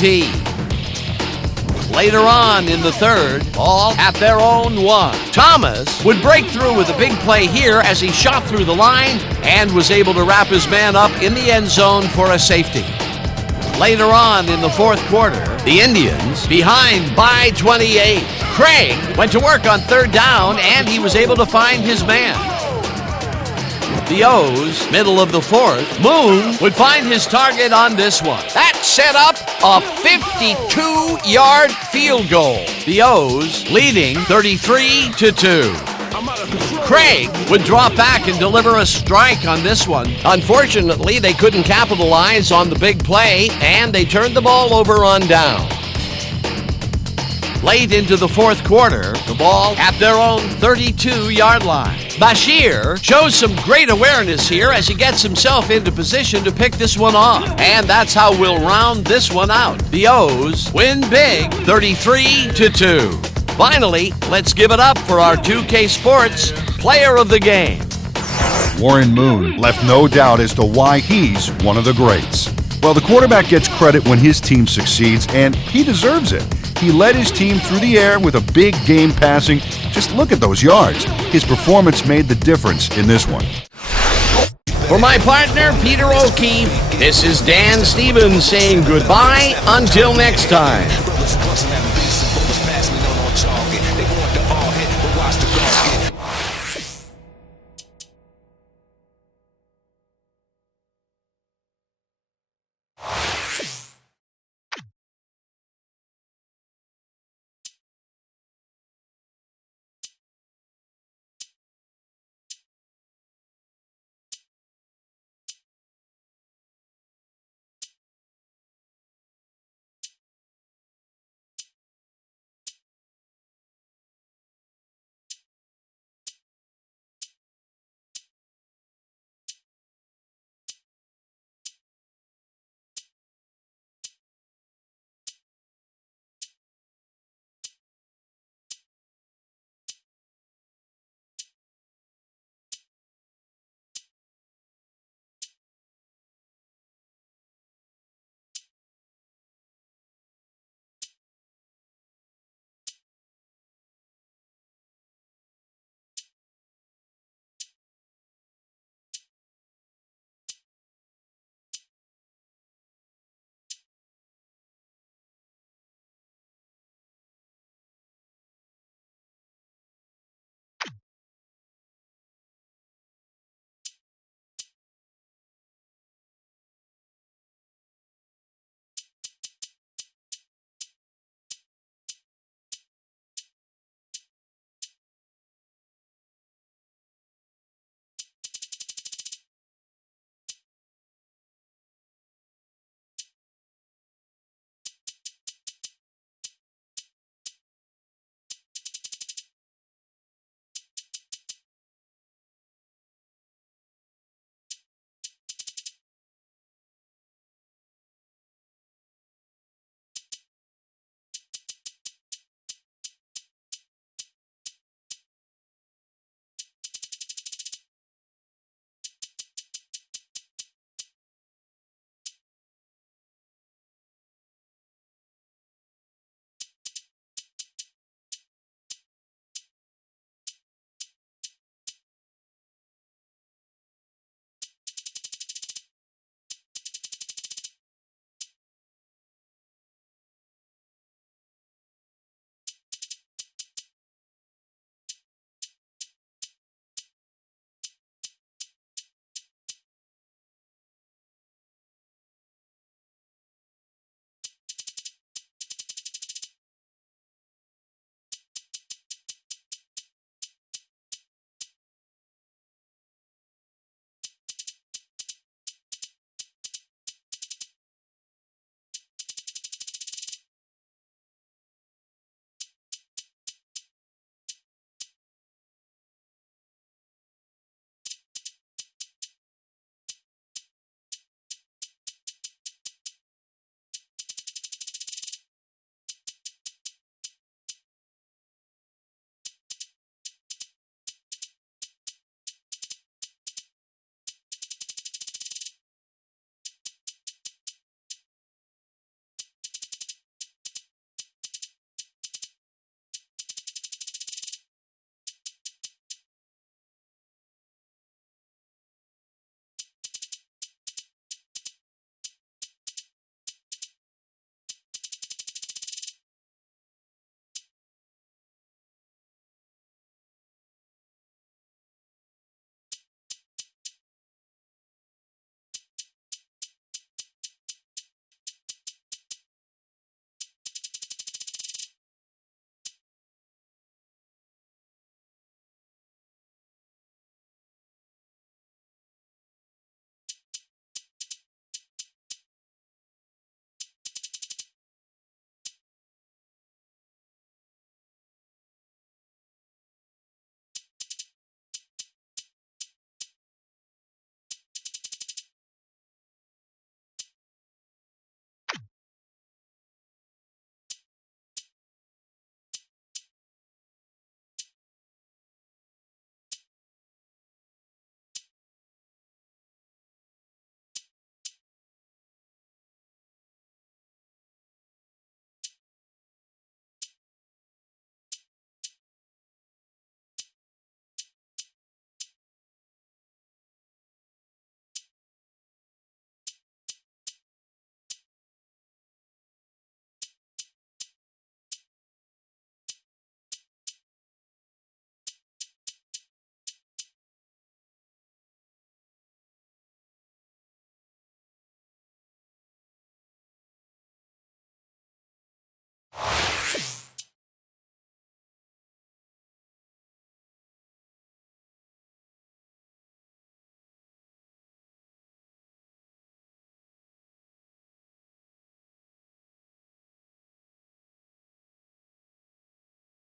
Later on in the third, ball at their own 1. Thomas would break through with a big play here as he shot through the line and was able to wrap his man up in the end zone for a safety. Later on in the fourth quarter, the Indians behind by 28. Craig went to work on third down and he was able to find his man. The O's, middle of the fourth, Moon would find his target on this one. That set up a 52-yard field goal. The O's leading 33-2. Craig would drop back and deliver a strike on this one. Unfortunately, they couldn't capitalize on the big play, and they turned the ball over on down. Late into the fourth quarter, the ball at their own 32-yard line. Bashir shows some great awareness here as he gets himself into position to pick this one off. And that's how we'll round this one out. The O's win big, 33-2. Finally, let's give it up for our 2K Sports Player of the Game. Warren Moon left no doubt as to why he's one of the greats. Well, the quarterback gets credit when his team succeeds, and he deserves it. He led his team through the air with a big game passing. Just look at those yards. His performance made the difference in this one. For my partner, Peter O'Keefe, this is Dan Stevens saying goodbye until next time.